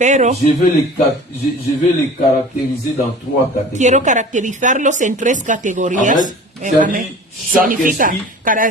Pero je vais les caractériser dans 3 catégories. Quiero caracterizarlos en 3 categorías. Amén. Significa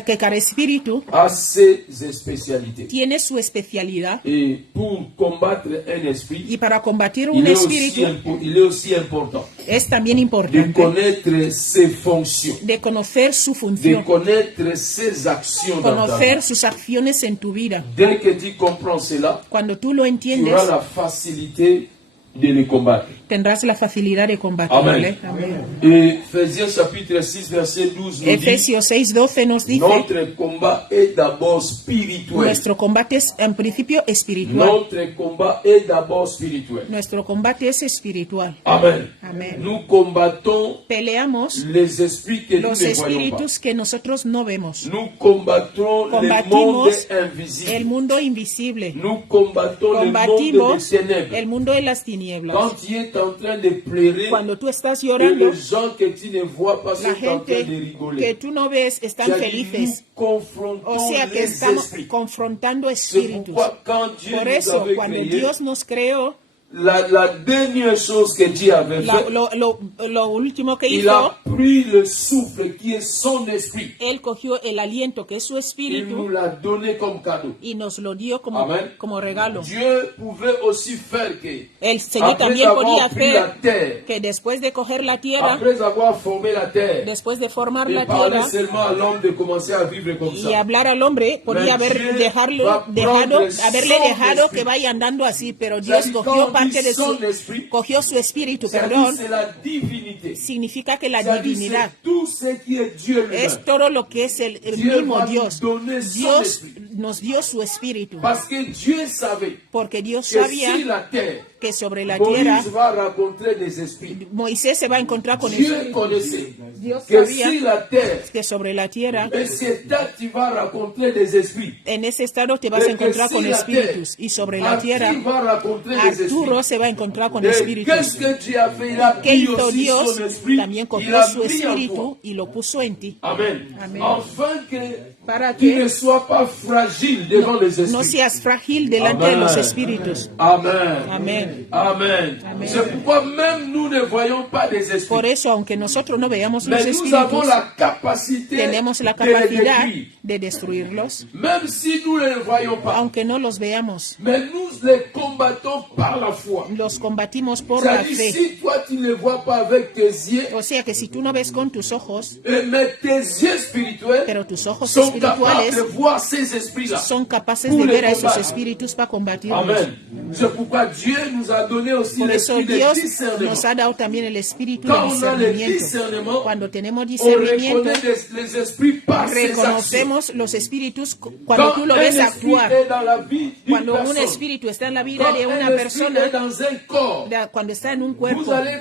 que cada espíritu a ses spécialités. tiene su especialidad. Et pour combattre un esprit, Y para combatir un espíritu il est aussi important es también de importante connaître ses fonctions, de conocer su de función, connaître ses actions dans ta vie. conocer sus acciones en tu vida. Dès que tu comprends cela, Cuando tú lo tu entiendes, auras la facilité de les combattre. tendrás la facilidad de combatirle. Amén. Et Ephésiens chapitre 6 verset 12 nous dit, Efesios 6:12 nos dice, notre combat est d'abord spirituel. nuestro combate es en principio espiritual. Notre combat est d'abord spirituel. Nuestro combate es espiritual. Amen. Amén. Nous combattons Peleamos les esprits que nous los ne voyons pas. espíritus que nosotros no vemos. Nous combattons le monde Combatimos el invisible. mundo invisible. Nous combattons le monde Combatimos des ténèbres. el mundo de las tinieblas. Quand tu es en train de pleurer, Cuando tú estás et llorando, les gens que tu ne vois pas la sont en train de gente rigoler. que tú no ves están C'est-à-dire, felices. nous confrontons O sea que les estamos esprits. confrontando C'est espíritus. pourquoi quand Dieu Por nous eso, avait cuando créés, Dios nos creó, la dernière chose que Dieu avait fait, lo último que il hizo, a pris le souffle qui est son esprit. Él cogió el aliento que es su Il nous espíritu l'a donné comme cadeau. y nos lo dio Amen. como regalo. Dieu pouvait aussi faire que, El Señor après también podía avoir pris la hacer terre, que después de coger la tierra, après avoir formé la terre, después de formar et la parler tierra seulement à l'homme de commencer à vivre comme y ça. hablar al hombre, podía Dieu haberle va prendre haberle son dejado esprit. que vaya andando así, pero Dios C'est-à-dire, cogió quand on parte dit de son su, esprit, cogió su espíritu, c'est-à-dire, perdón, c'est la divinité. significa que la C'est-à-dire, divinidad c'est tout ce qui est Dieu lui-même. es todo lo que es el Dieu mismo va Dios. nous donner son Dios esprit. nos dio su espíritu, Parce que Dieu savait porque Dios que sabía sur la terre, que sobre la tierra Moïse va rencontrer des esprits. Moisés se va a encontrar con Dieu espíritu. connaissait Dios que sabía sur la terre, que sobre la tierra, en cet état, tu vas rencontrer des esprits. en ese estado te vas a encontrar con espíritus, y sobre la tierra Arthur va rencontrer des Arturo esprits. se va a encontrar con Et espíritus. qu'est-ce que Dieu a fait? Il a ¿Qué pris hizo aussi Dios? son esprit, También il cogió a su mis en toi. espíritu y lo puso en ti. Amen. Amen. Afin que Para tu que ne sois pas fragile devant les no esprits. seas frágil delante de Amen. los espíritus. Amen. Amén. Amen. Amen. C'est pourquoi même nous ne voyons pas des Por esprits. eso, aunque nosotros no veamos los Mais nous avons espíritus, la capacité tenemos la de les capacidad détruire. de destruirlos, Même si nous ne les voyons pas. aunque no los veamos. Mais nous les combattons par la foi. Los combatimos por la C'est-à-dire, fe. si toi tu ne les vois pas avec tes yeux, O sea que si tú no ves con tus ojos, mais tes yeux spirituels pero tus ojos sont capables espirituales de voir ces esprits-là. son capaces Pour de les ver a esos combattre. espíritus para combatirlos. Amen. C'est pourquoi Dieu nous a donné aussi Por eso l'esprit de Dios discernement. nos ha dado también el espíritu Quand de on a le discernimiento. discernement, Cuando tenemos on discernimiento, reconnaît les esprits par ses actions. reconocemos los espíritus cuando Quand tú lo un ves esprit actuar. est dans la vie d'une Cuando un personne, espíritu está en la vida quand de una un esprit persona, est dans un corps, cuando está en un vous cuerpo, allez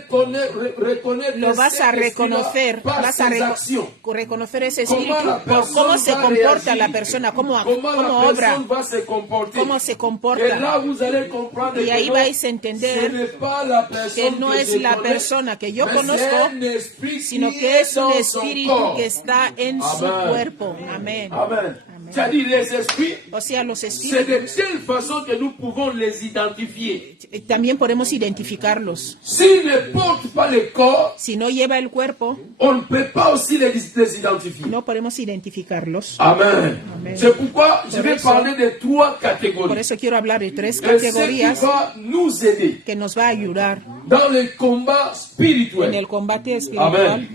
reconnaître lo vas a cet esprit-là reconocer, par vas a ses actions. reconocer ese Comment espíritu la por cómo personne se va comporta réagir, la persona, cómo la obra, personne va se comporter. cómo se Et comporta. là, vous allez comprendre Y ahí que vais a ce entender n'est pas la que personne no que es je la connais, persona que yo mais conozco, c'est un esprit sino qui que est es un dans son espíritu corps. que está en su Amen. cuerpo. Amén. Amen. C'est-à-dire les esprits, O sea, los c'est de espíritus telle façon que nous pouvons les identifier. también podemos identificarlos. S'ils ne portent pas le corps, Si no lleva el cuerpo, on ne peut pas aussi les identifier. no podemos identificarlos. Amen. Amen. C'est pourquoi je Por vais eso- parler de 3 Por catégories. eso quiero hablar de 3 Et ce qui categorías va nous aider que nos va a ayudar dans le combat en spirituel. el combate espiritual. Amen.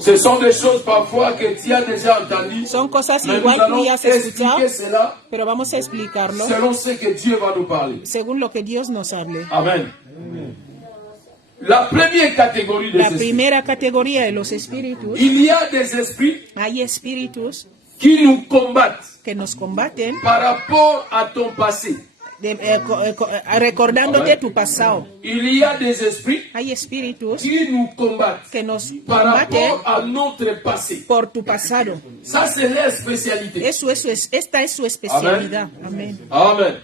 Ce sont des choses parfois que tu as déjà entendues. Son cosas Mais nous igual allons que ya has escuchado, expliquer cela pero vamos a explicarlo selon ce que Dieu va nous parler. según lo que Dios nos hable. Amen. La première catégorie des La esprits. primera categoría de los espíritus, Il y a des esprits hay espíritus qui nous combattent que nos combaten par rapport à ton passé. recordándote tu pasado. Il y a des esprits Hay espíritus qui nous combattent que nos par combaten rapport à notre passé. por tu pasado. Ça, c'est leur spécialité. Esta es su especialidad. Amén. Amen.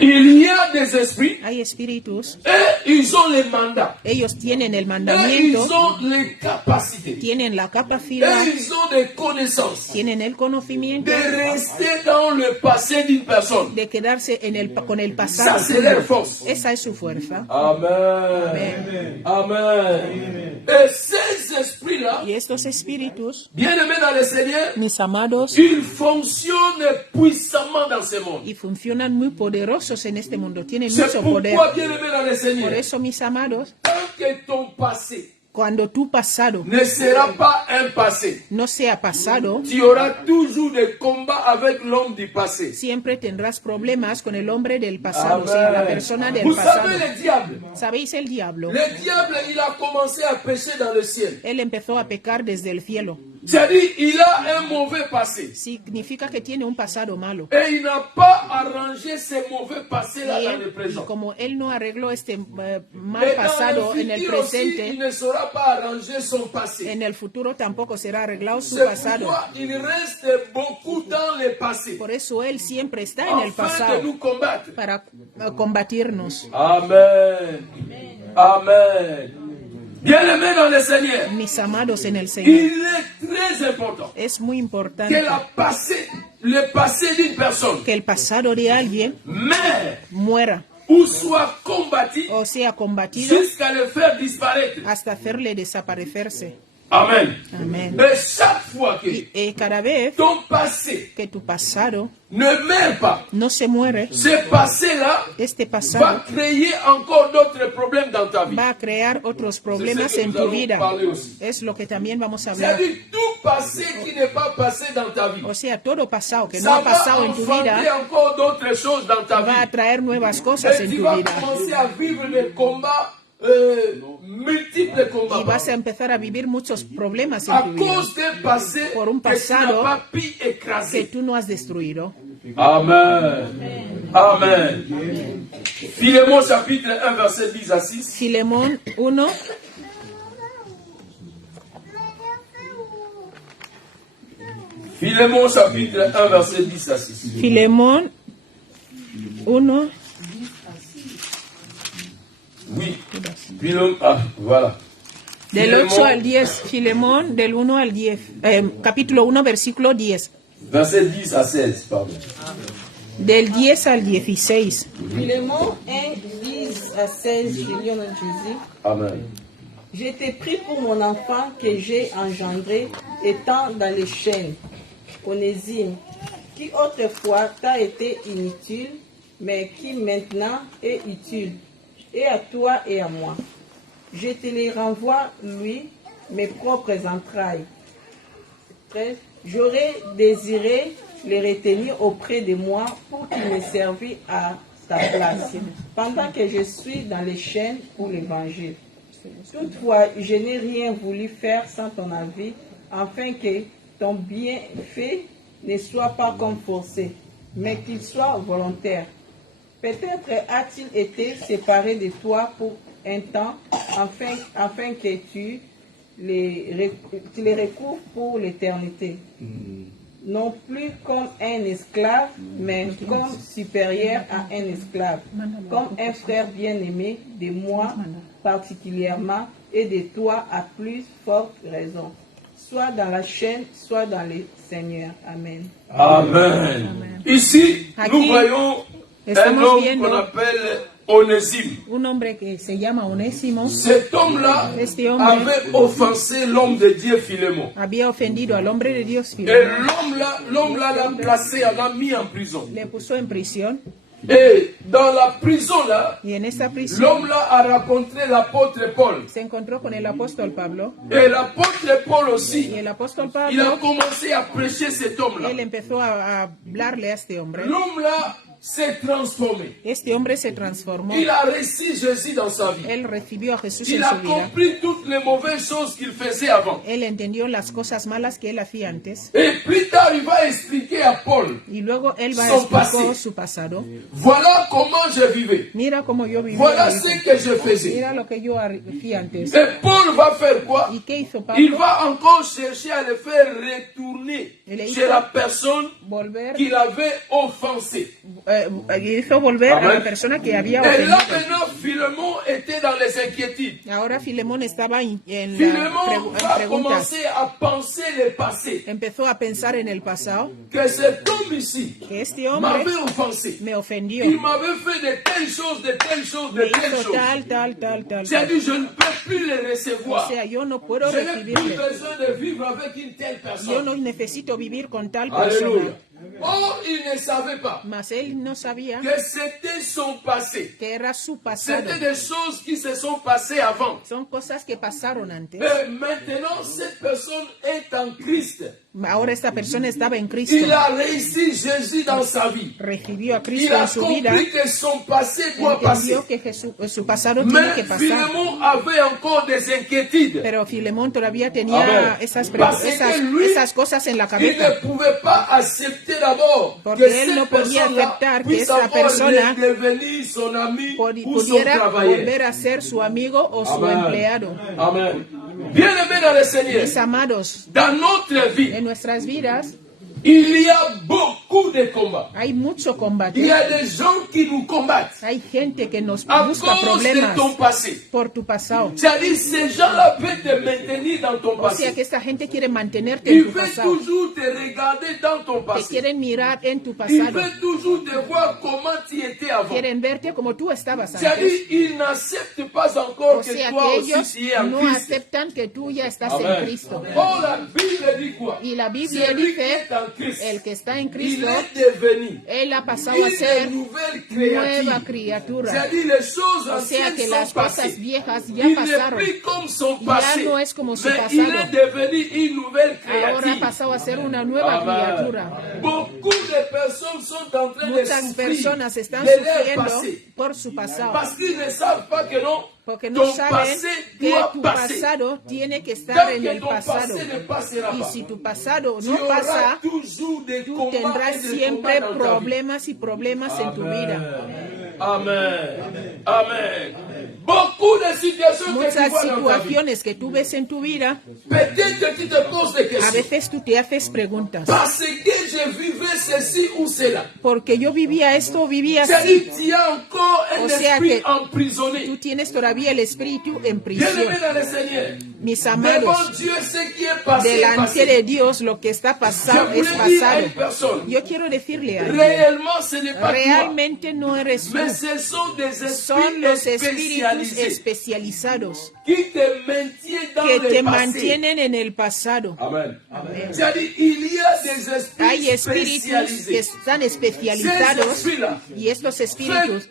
Il y a des esprits Hay espíritus, et ils ont les mandats. ellos tienen el Et mandamiento, ils ont les capacités. tienen la Et capacidad, ils ont des connaissances tienen el conocimiento de rester dans le passé d'une personne. de quedarse con el Ça, pasado. c'est leur force. Esa es su fuerza. Amen. Amen. Et ces esprits-là, Y estos espíritus, bien-aimés dans le Seigneur, mis amados, ils fonctionnent puissamment dans ce monde. y funcionan muy poderosos en este mundo, tienen C'est mucho poder. pourquoi, bien-aimés dans le Por Seigneur, eso, mis amados, tant que ton passé cuando tu pasado ne sera pas un passé, no sea pasado, tu auras toujours des combats avec l'homme du passé. siempre tendrás problemas con el hombre del pasado, o sea, la persona del Vous pasado. savez, le diable, ¿Sabéis el diablo? il a commencé à pécher dans le ciel. Él empezó a pecar desde el cielo. C'est-à-dire, il a un mauvais passé. Significa que tiene un pasado malo. Et il n'a pas arrangé ces mauvais passés-là Y dans le él, présent. como él no arregló este mal Et dans pasado le en el futur aussi, il presente, ne saura pas arranger son passé. en el futuro tampoco será arreglado su C'est pasado. pourquoi il reste beaucoup dans le passé. Por eso él siempre está en el Afin de pasado nous combattre. para combatirnos. Amen. Amen. Bien-aimés dans le Seigneur, Mis amados en el Señor, il est très important es muy que importante le passé d'une personne que el pasado de alguien meure muera, ou soit combattu o sea combatido jusqu'à le faire disparaître. hasta hacerle desaparecerse. Amen. Amén. Et chaque fois que Y cada vez ton passé que tu pasado ne meurt pas, no se muere, ce passé-là este va pasado créer encore d'autres problèmes dans ta vie. va a crear otros problemas C'est ce que en nous tu allons vida. parler aussi. Es lo que también vamos a hablar. C'est-à-dire tout passé qui n'est pas passé dans ta vie. O sea, todo pasado que no Ça ha va pasado en tu enfanter vida encore d'autres choses dans ta va a vie. traer nuevas cosas Et en tu tu vas vida. commencer à vivre des combats, multiples combats. Y vas a empezar a vivir muchos problemas en À tu vida cause d'un passé Por un que tu n'as pasado pas pu que écraser. tú no has destruido. Amen. Amen. Philémon chapitre 1 verset 10 à 6. Filemón 1, Philémon chapitre 1 verset 10 à 6. Filemón 1, Oui. Philémon, voilà. del Filemón, 8 al 10. Filemón del 1 al 10. Capítulo 1, versículo 10. Verset 10 à 16, pardon. Del 10 al 16. Philémon 1, 10 à 16, je lis au nom de Jésus. Amen. Je t'ai pris pour mon enfant que j'ai engendré, étant dans les chaînes. Onésime, qui autrefois t'a été inutile, mais qui maintenant est utile, et à toi et à moi. Je te les renvoie, lui, mes propres entrailles. 13. J'aurais désiré les retenir auprès de moi pour qu'ils me servent à ta place, pendant que je suis dans les chaînes pour l'évangile. Toutefois, je n'ai rien voulu faire sans ton avis, afin que ton bienfait ne soit pas comme forcé, mais qu'il soit volontaire. Peut-être a-t-il été séparé de toi pour un temps, afin que tu les recouvres pour l'éternité. Non plus comme un esclave, mais comme supérieur à un esclave, comme un frère bien-aimé de moi particulièrement et de toi à plus forte raison, soit dans la chaîne, soit dans le Seigneur. Amen. Amen. Ici, nous voyons un Estamos homme viendo qu'on appelle Onésime. un hombre que se llama Onésimo. Cet homme-là Este hombre avait offensé l'homme de Dieu Philémon. había ofendido al hombre de Dios, Et Filemón. l'homme-là l'a placé, l'a mis en prison. Le puso en prisión Et dans la prison-là, y en esta prisión l'homme-là a rencontré l'apôtre Paul. se encontró con el apóstol Pablo. Et l'apôtre Paul Y aussi, el apóstol il a Pablo, commencé à prêcher cet homme-là. él empezó a hablarle a este hombre. L'homme-là s'est transformé. Este hombre se transformó. Il a reçu Jésus dans sa vie. Él recibió a Jesús Il en a su vida. compris toutes les mauvaises choses qu'il faisait avant. Él entendió las cosas malas que él hacía antes. Et plus tard, il va expliquer à Paul, Y luego él va a Son explicar pasé. su pasado. voilà comment je vivais. Mira cómo yo vivía. Voilà dijo. ce que je faisais. Mira lo que yo hacía antes. Et Paul va faire quoi? ¿Y qué hizo Il Pablo? va encore chercher à le faire retourner Il a chez la personne Volver qu'il avait offensée. hizo volver a Amén. la persona que había Et là ofendido. maintenant, Philémon était dans les inquiétudes. Ahora Filemón estaba en Philémon va preguntas. commencer à penser le passé. Empezó a pensar en el pasado, Que cet homme ici que este hombre m'avait offensé. me ofendió, Il m'avait fait de telles choses, de telles choses, de me telles hizo choses. tal. J'ai dit, je ne peux plus les O recevoir. sea, yo no puedo Je n'ai plus recibirle. besoin de vivre avec une telle Yo personne. no necesito vivir con tal Alléluia. persona. Or, il ne savait pas Mas él no sabía que c'était son passé. que era su pasado. C'était des choses qui se sont passées avant. Son cosas que pasaron antes. Et maintenant, cette personne est en Christ. Ahora esta persona estaba en Cristo. Il a réussi Jésus dans sa vie. Recibió a Il Cristo a en su vida. compris que son passé doit passer. Entendió que su pasado tiene que Mais pasar. Philémon avait encore des inquiétudes. Pero Filemón todavía Amen. tenía esas cosas en la Il cabeza. ne pouvait pas accepter d'abord Porque que él no cette podía personne-là aceptar que puisse esa encore persona devenir son ami ou son pudiera travailleur. volver a ser su amigo o su Amen. empleado. Amen. Bien-aimés dans le Seigneur, Mis amados, dans notre vie, en nuestras vidas il y a beaucoup de combats. hay mucho combate. Il y a des gens qui nous combattent Hay gente que nos à busca cause de problemas ton passé. por tu pasado. C'est-à-dire, ces gens-là veulent te maintenir dans ton O sea passé. que esta gente quiere mantenerte en Ils tu veulent pasado. toujours te regarder dans ton Te passé. quieren mirar en tu Ils pasado. veulent toujours te voir comment tu étais avant. Quieren verte como tú estabas C'est-à-dire, antes. ils n'acceptent pas encore O que sea toi que aussi ellos tu es en no Christ. aceptan que tú ya estás Amen. en Cristo. Oh, la Bible dit quoi? Y la Biblia Celui dice, qui est en Christ, el que está en il Cristo, est devenu él ha pasado a une ser nouvelle nueva créature. criatura. C'est-à-dire, les choses O sea anciennes que sont las cosas passées. viejas Il ya n'est pasaron. plus comme son Ya passé, no es como su mais pasado. il est devenu une nouvelle Ahora ha créature. pasado a ser una nueva Amen. criatura. Beaucoup de personnes sont en train de Muchas souffrir personas están de leur sufriendo passé. por su pasado. Parce qu'ils ne savent pas que non, Porque no ton saben passé que doit tu passer. pasado tiene que estar Tant en que el ton pasado. passé ne passera Y pas, si tu pasado tu no auras pasa, toujours des tú combats tendrás et des siempre combats dans ta vie. problemas y problemas en tu vida. Amen. Amen. Beaucoup de situations que tu Muchas vois dans ta vie. situaciones que tú ves en tu vida, Peut-être que tu te poses des a questions. veces tú te haces preguntas. Parce que je vivais ceci ou cela. Porque yo vivía esto, vivía así. C'est-à-dire, tu as encore un O sea esprit que emprisonné. Tú tienes todavía el espíritu en prisión. Bien-aimé dans le Seigneur. Mis Devant amados, Dieu, ce qui est passé, est delante passé. de Dios lo que está Je pasando es voulais dire à pasado. une personne, Yo quiero decirle a alguien, réellement, ce n'est pas toi, realmente no eres tú, mais ce sont des son esprits los espíritus spécialisés especializados qui te maintiennent dans que le te passé. mantienen en el pasado. Amen. C'est-à-dire, il y a des Hay esprits espíritus que spécialisés. están especializados y estos espíritus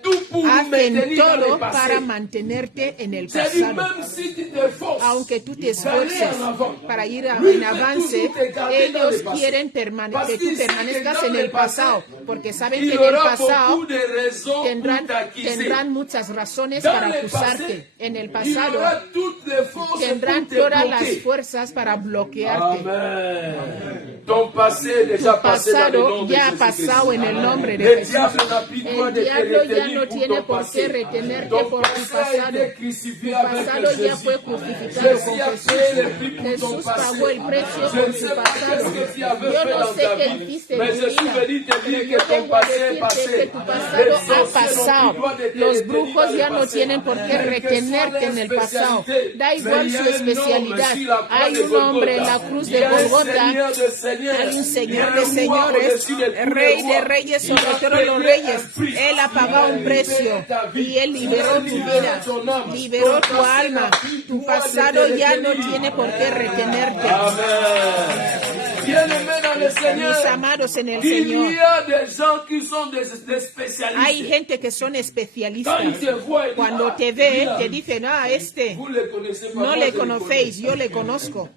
hacen todo para mantenerte en el C'est-à-dire, pasado. même si tu t'efforces Aunque tú te d'aller esfuerces en avant, para ir lui en veut avance, toujours te garder dans le ellos passé. quieren Parce que tú qu'il sait que permanezcas dans en le el pasado, passé, porque saben que il en y el aura pasado beaucoup de raisons pour t'accuser. tendrán muchas razones Dans para le acusarte. passé, En el il y pasado aura toutes les forces tendrán pour te todas las bloquer. fuerzas para bloquearte. Amen. Ton passé est déjà Tu passé dans le nom pasado de ya ha Jésus-Christ. pasado en el nombre de Le Jesús. diable n'a plus droit El de te diablo ya retenir no pour tiene ton por qué passé. retenerte Ton por tu passé a pasado. été crucifié Tu avec pasado ya Jésus. fue crucificado con Jésus a Jesús. payé le prix pour ton Jesús passé. pagó el precio Je por ne tu sais pas pasado. qu'est-ce que tu avais Yo fait no dans sé ta qué vie, hiciste en mais tu je suis vida. venu te Pero dire yo que ton vengo a passé est decirte que passé. tu Les pasado ha sorciers n'ont pasado. plus droit de te Los retenir dans brujos le ya no passé. tienen por qué Quelle que retenerte soit en el leur pasado. spécialité, Da mais igual il y a su un homme especialidad. sur la croix Hay de un hombre en Golgotha. la cruz Il y de a un Golgotha. Seigneur de seigneurs. Hay un Il y a Señor un de roi señores, au-dessus de tous les Rey de rois. reyes Il sobre a todos payé los un reyes. prix. Él ha pagado un Il a libéré precio ta vie. y Él liberó tu Il a vida, libéré ton âme. liberó Ton tu passé alma. n'a plus Tu droit de pasado te ya no retenir. tiene por qué retenerte. Amen. Bien-aimés dans le Seigneur, Mis amados en el il Señor, y a des gens qui sont des spécialistes. hay gente que son especialistas. Quand ils te voient, ils disent, Cuando ah, te ve, mira, te dicen, este vous le connaissez pas, no moi, le je le conocéis, connais. yo le conozco.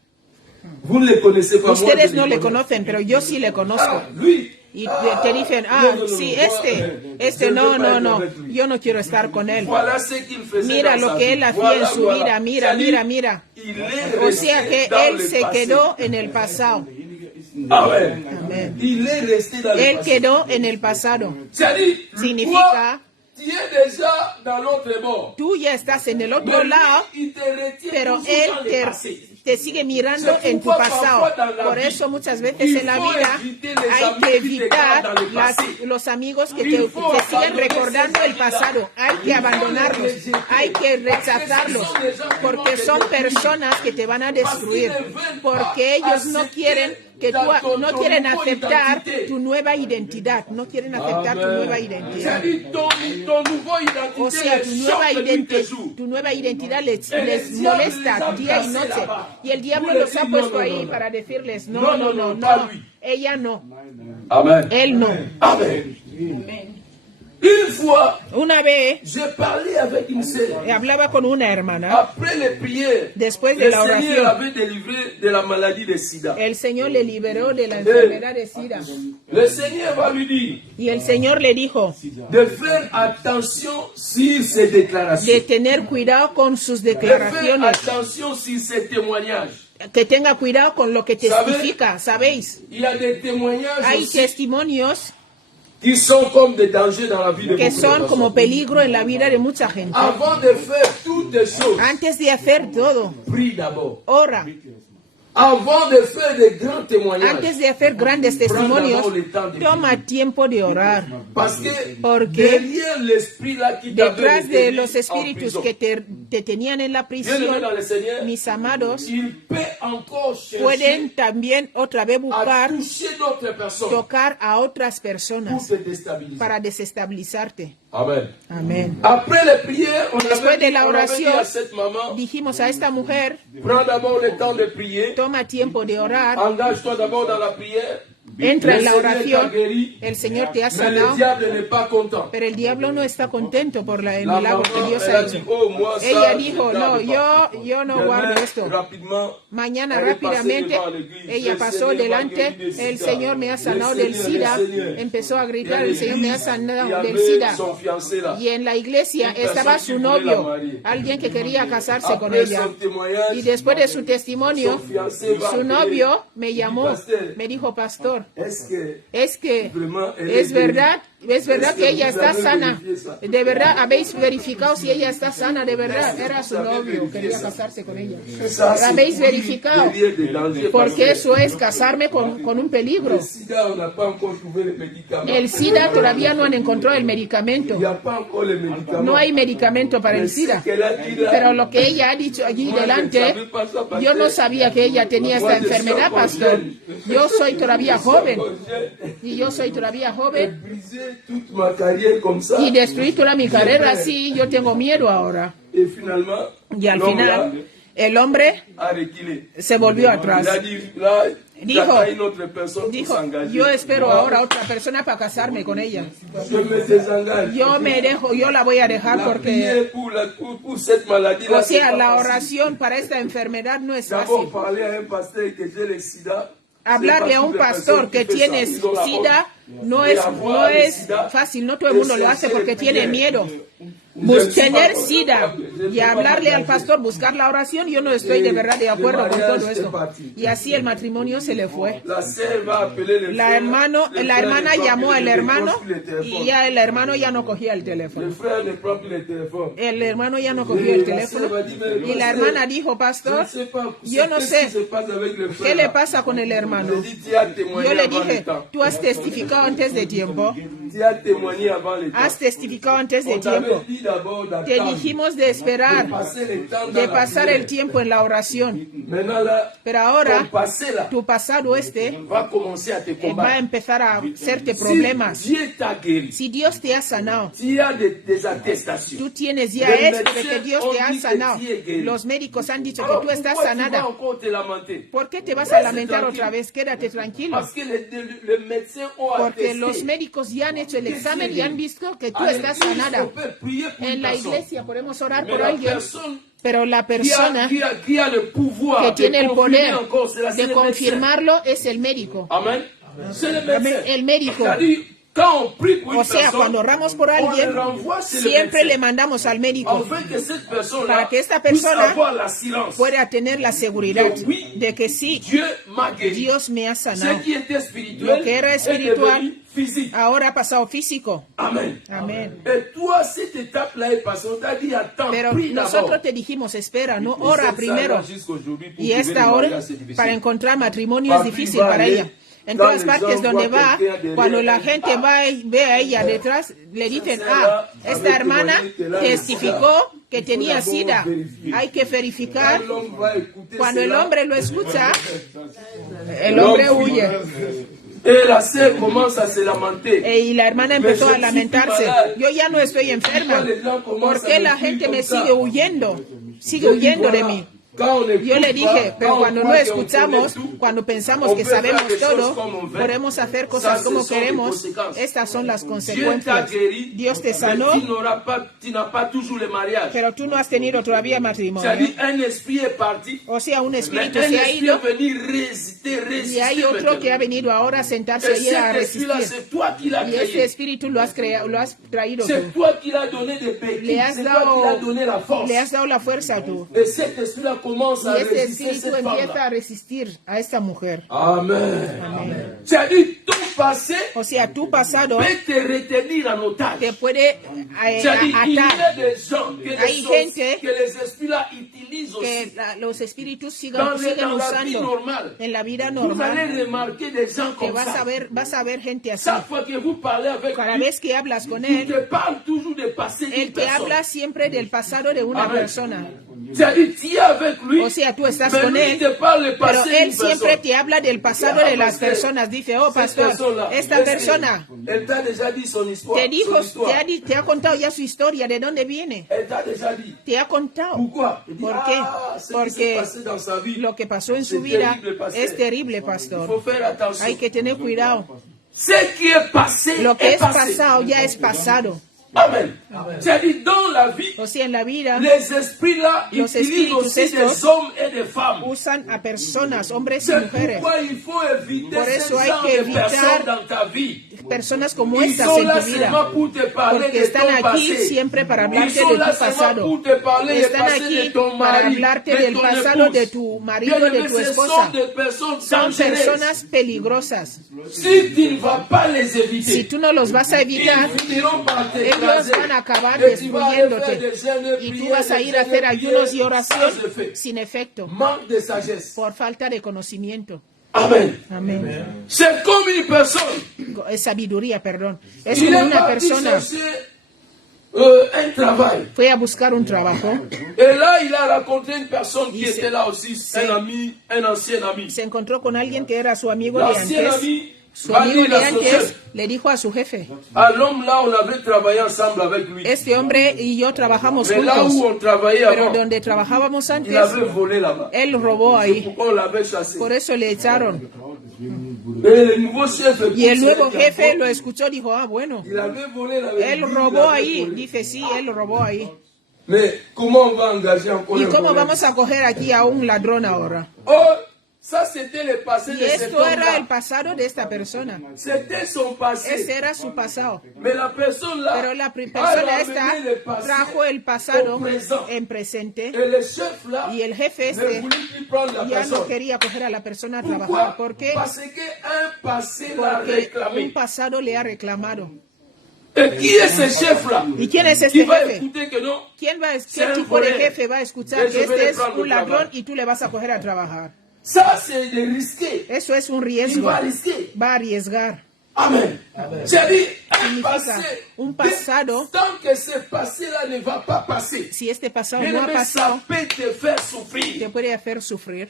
Vous ne le connaissez pas, moi, Ustedes je no le connais. conocen, pero yo sí le conozco. Ah, lui. Y te dicen, sí, no, yo no quiero estar con él. Voilà ce qu'il faisait Mira dans lo sa que vie. él hacía Voilà, en su voilà. vida, mira. Il est O sea resté que dans él le se passé. quedó en el pasado. Amen. Amen. Il est resté dans le Él passé. quedó en el pasado. C'est-à-dire, Significa, toi, tu es déjà dans l'autre bord. tú ya estás en el otro Mais lui, lado, il te retient pero toujours él dans le te, passé. te sigue mirando en tu pasado. Por eso muchas veces en la vida hay que evitar los amigos que te siguen recordando el pasado. Hay que abandonarlos, hay que rechazarlos, porque son personas que te van a destruir, porque ellos no quieren no quieren aceptar tu nueva identidad, no quieren aceptar tu nueva identidad. O sea, tu nueva identidad les molesta día y noche. Y el diablo los ha puesto ahí para decirles, no, ella no. Amen. Él no. Amen. Una vez hablaba con una hermana. Después de la oración, el Señor le liberó de la enfermedad de SIDA. Y el Señor le dijo de tener cuidado con sus declaraciones, que tenga cuidado con lo que testifica. ¿Sabéis? Hay testimonios qui sont comme des dangers dans la vie de que beaucoup de son personnes. como peligro en la vida de mucha gente. Avant de faire toutes les choses, Antes de hacer todo, prie d'abord. ora. Avant de faire des grands témoignages, Antes de hacer grandes testimonios, toma tiempo de orar. Porque derrière l'esprit là qui detrás de los espíritus que te tenían en la prisión, mis amados, pueden también otra vez buscar tocar a otras personas para desestabilizarte. Amen. Amén. Après les prières, Después de la on avait dit oración, à cette maman, dijimos a esta mujer, prends d'abord le temps de prier, toma tiempo de orar, engage-toi d'abord dans la prière. entra en la oración, el Señor te ha Mais le sanado, diable n'est pas content. pero el diablo no está contento por el La milagro maman, que Dios elle ha a dit, hecho. oh, moi, ça, Ella je dijo, ne no, garde pas. yo no Demain, guardo esto. rapidement, Mañana elle est passée rápidamente devant l'église. ella Le pasó Seigneur m'a delante, guéri du el sida. Señor me ha Le sanado del Seigneur, SIDA, le Seigneur. empezó a Et gritar, à el Señor me ha l'église, il y sanado del avait SIDA. son fiancé là. Y en la iglesia Une estaba personne su qui voulait la novio, marier. alguien que quería casarse con Après ella. son témoignage, Y después de su testimonio, son fiancé va su appeler. novio me llamó, Pasteur, me dijo, pastor, est-ce que es verdad que ella está sana. De verdad, habéis verificado si ella está sana, de verdad. Era su novio, quería casarse con ella. ça, c'est Habéis verificado, derrière des dangers, porque eso es casarme con un peligro. le sida, on n'a pas encore trouvé le médicament. El SIDA todavía no han encontrado el medicamento. Il n'y a pas encore le médicament. No hay medicamento para el SIDA. Pero lo que ella ha dicho allí delante, yo no sabía que ella tenía esta enfermedad, pastor. Yo soy todavía joven. Y yo soy todavía joven. Briser toute ma carrière comme ça. Y destruí toda mi carrera así, yo tengo miedo ahora. Et finalement, Y al l'homme là final, el hombre a reculé. se volvió Il atrás. a dit, là, Dijo, j'attends une autre personne pour Dijo, s'engager. yo espero ahora a otra persona para casarme con ella. Je me désengage. Yo la voy a dejar La porque, prière pour cette maladie là. o sea, la oración para esta enfermedad no es D'abord fácil. parler à un pasteur que j'ai le sida. Hablarle a un pastor que tiene SIDA no es fácil, no todo el mundo lo hace porque tiene miedo. Tener SIDA y hablarle al pastor, buscar la oración, yo no estoy de verdad de acuerdo con todo esto. Y así el matrimonio se le fue. La hermana llamó al hermano y ya el hermano ya no cogía el teléfono. El hermano ya no cogió el teléfono y la hermana dijo, pastor, yo no sé qué le pasa con el hermano. Yo le dije, tú has testificado antes de tiempo. Has testificado antes de tiempo. Te dijimos de esperar, de pasar el tiempo en la oración. Pero ahora, tu pasado va a empezar a hacerte problemas. Si Dios te ha sanado, tú tienes ya esto de que Dios te ha sanado. Los médicos han dicho que tú estás sanada. ¿Por qué te vas a lamentar otra vez? Quédate tranquilo. Porque los médicos ya han hecho el examen y han visto que tú estás sanada. En la iglesia podemos orar por alguien, pero la persona que tiene el poder de confirmarlo es el médico. Amén. El médico. O sea, cuando oramos por alguien, siempre le mandamos al médico para que esta persona pueda tener la seguridad de que sí, Dios me ha sanado. Lo que era espiritual physique. Ahora ha pasado físico. Amen. Amén. Et toi, cette étape-là est passée. On t'a dit, attends, Pero prie d'abord. nosotros te dijimos, espera, no Et ora cette primero. salle-là, jusqu'aujourd'hui, pour Y trouver esta le hora, mariage, c'est difficile. para encontrar matrimonio es Papi difícil va para aller ella. En dans todas les partes gens, donde voit va, quelqu'un derrière, cuando la elle gente dit, va y ve a ella detrás, le dicen, Esa esta avec hermana témoigné que là, le testificó que Il faut tenía d'abord sida. vérifier. Hay que verificar. Quand l'homme va écouter Cuando el cela, hombre lo escucha, el hombre l'homme huye. Et la sœur commence à se lamenter. Y la hermana Mais empezó je a suis lamentarse. malade. Yo ya no estoy enferma. Pourquoi les gens commencent ¿Por qué à me la fuir gente comme me ça? sigue huyendo? Sigue Je dis, huyendo de voilà, mí. quand on écoute Yo le dije, pas, pero quand on cuando no croit qu'on escuchamos, connaît tout, cuando pensamos on que peut faire sabemos des choses todo, comme on veut. podemos hacer Ça, cosas ce como sont les queremos. conséquences. Estas son las Dieu t'a consecuencias. guéri, Dios te mais sanó, tu n'as pas toujours le mariage. pero tú no has tenido todavía matrimonio. C'est-à-dire, un esprit est parti, O sea, un mais espíritu un se ha esprit ido est venu résister y hay otro que ha maintenant. venido ahora a sentarse Et allí a cet esprit-là, resistir. c'est toi qui l'as Y ese créé. espíritu lo has traído C'est tú. toi qui l'as donné des Le béquilles. has C'est toi qui l'as donné la force. dado la fuerza tú. Et cet esprit-là commence à Y ese résister espíritu cette empieza femme-là. a resistir a esta mujer. Amen. C'est-à-dire, ton passé O sea, tu pasado peut te retenir en otage. te puede C'est-à-dire, il y a atar, des gens Hay gente que les esprits-là utilisent aussi. que los espíritus siguen Dans la vie usando normale, en la vida vous normal. allez remarquer des gens Que comme ça. vas a ver gente así. Chaque fois que vous parlez avec Cada lui, vez que hablas con il él, te parle toujours du passé d'une él te personne. habla siempre del pasado de una Amen. persona. C'est-à-dire, tu es avec lui, O sea, tú estás mais con lui él, te parle du pero passé él d'une siempre personne. te habla del pasado de las personas. Dice, oh pastor, esta persona Elle t'a déjà dit son histoire. te dijo, son histoire. te ha contado ya su historia, de dónde viene. Elle t'a déjà dit. Te ha contado. Pourquoi? Elle dit, ¿Por qué? ah, ce qui s'est Porque passé dans sa vie, lo que pasó en su c'est vida terrible, pasteur. es terrible, Il faut pastor. faire attention. Hay que tener cuidado. Ce qui est passé Lo que est es passé. pasado ya es pasado. Amen. C'est-à-dire, dans la vie, O sea, en la vida les esprits-là Los utilisent espíritus aussi estos des hommes et des femmes. usan a personas, hombres y C'est mujeres. pourquoi il faut éviter Por ce eso hay genre que de evitar personnes dans ta vie. Personas como Ils estas sont en là tu seulement vida. pour te parler Porque de están ton aquí passé. siempre para Ils hablarte sont de là tu seulement pasado. pour te parler du Están passé de aquí ton para mari, hablarte de del ton pasado de épouse. tu marido, Bien de aimé, tu ce esposa. sont des personnes Son dangereuses. personas peligrosas. Si tu ne vas pas les Si éviter, tú no los vas a evitar, ils finiront par ellos t'écraser. van a acabar Et tu vas aller faire destruyéndote. des jeûnes, Y tú prières, vas a des ir a hacer jeûnes, ayunos y prières, oración sans effet. sin efecto, Manque de sagesse. por falta de conocimiento. Amen. Amén. C'est comme une personne. Es sabiduría, perdón. Es Il como est una parti persona chercher un travail. fue a buscar un trabajo, Et là, il a rencontré une personne qui Il était s'est- là aussi, un ami, un ancien ami. se encontró con alguien que era su amigo de L'ancien antes. ami Su va amigo dire de à son antes chef, le dijo a su jefe, à l'homme là, on avait travaillé ensemble avec lui. este hombre y yo trabajamos Mais là où juntos, on travaillait pero avant, donde trabajábamos il antes, avait volé là-bas. él robó ahí. Pourquoi on l'avait chassé? Por eso le echaron. Et le nouveau chef, Y el nuevo écoute, jefe lo escuchó, dijo, ah, bueno, il avait volé là. él robó ahí. Dice, sí, él robó ahí. Mais comment on va engager encore ¿Y un cómo voleur? vamos a coger aquí a un ladrón ahora? Oh, ça c'était le passé Y de cet esto era el homme-là. pasado de esta persona. C'était son passé. Ese era su pasado. Mais la personne là Pero la a persona esta ramené le passé trajo el pasado au présent. en presente Et le chef là y el jefe ne este voulut plus prendre la ya no personne. quería coger a la persona a Pourquoi? trabajar. ¿Por qué? Parce qu'un passé l'a Porque réclamé. un pasado le ha reclamado. Et qui est ce chef là? ¿Y quién es Qui este va jefe? écouter que non? ¿Quién va, C'est ¿Qué un tipo de voleur. jefe va a escuchar Et que je vais este le es prendre au un ladrón travail. y tú le vas a coger a trabajar? Ça c'est de risquer. Eso es un Il riesgo. va risquer. Va a arriesgar. Amen. C'est-à-dire, un Significa passé. un pasado. Tant que ce passé là ne va pas passer, Si este pasado bien no ha aimé, ça pasado, peut te faire te souffrir. puede hacer sufrir.